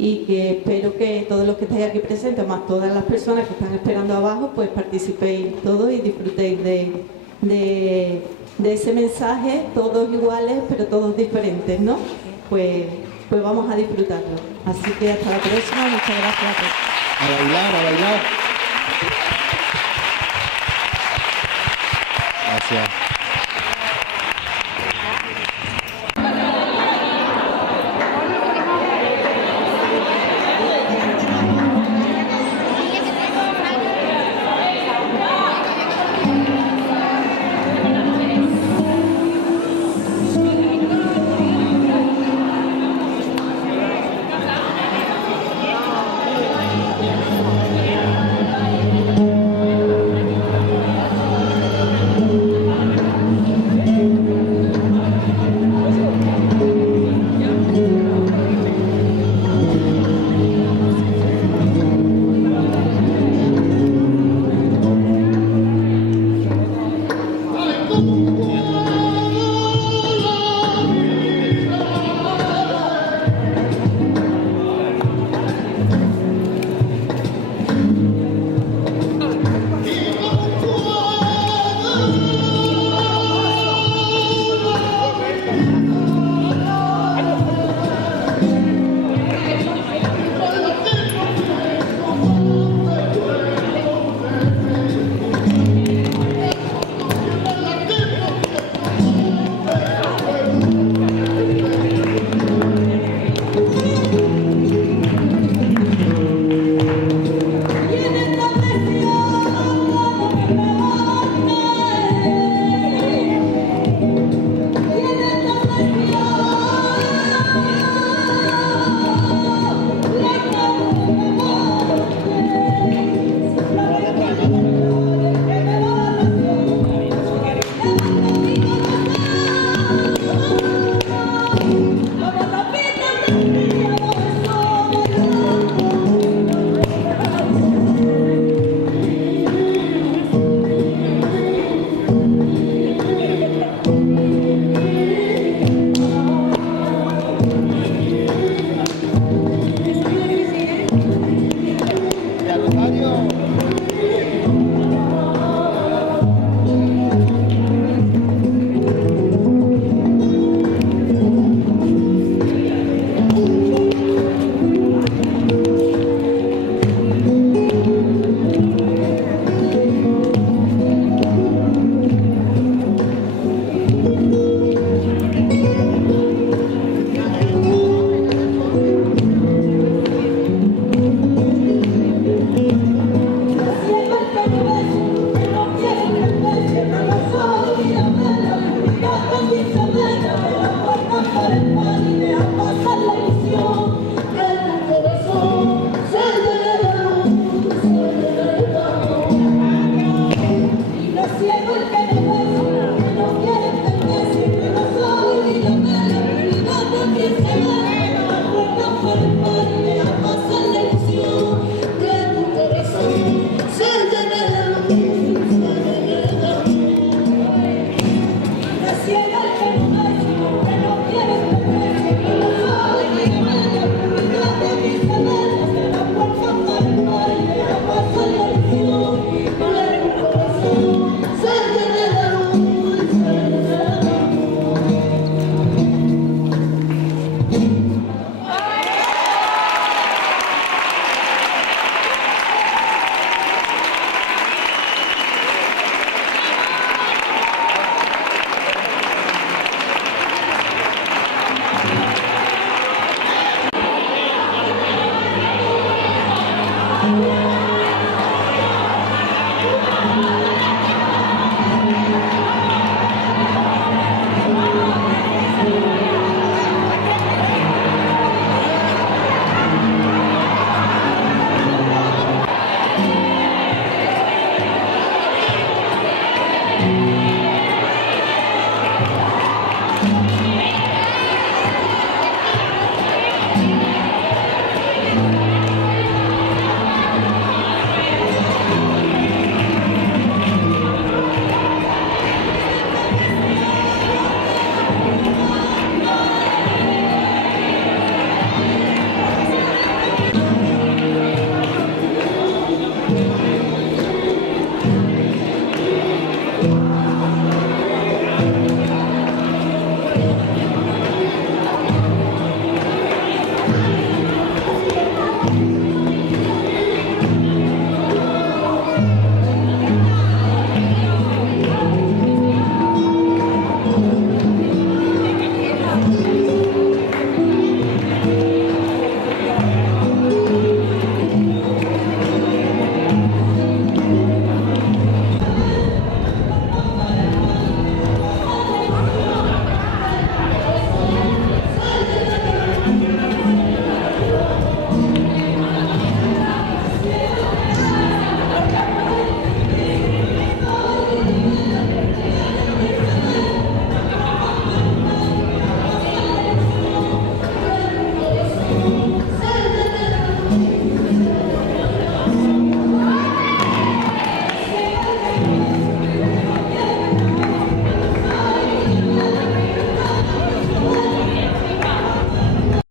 y que espero que todos los que estáis aquí presentes, más todas las personas que están esperando abajo, pues participéis todos y disfrutéis de ese mensaje, todos iguales pero todos diferentes, ¿no? Pues vamos a disfrutarlo. Así que hasta la próxima, muchas gracias a todos. A bailar, a bailar. Gracias.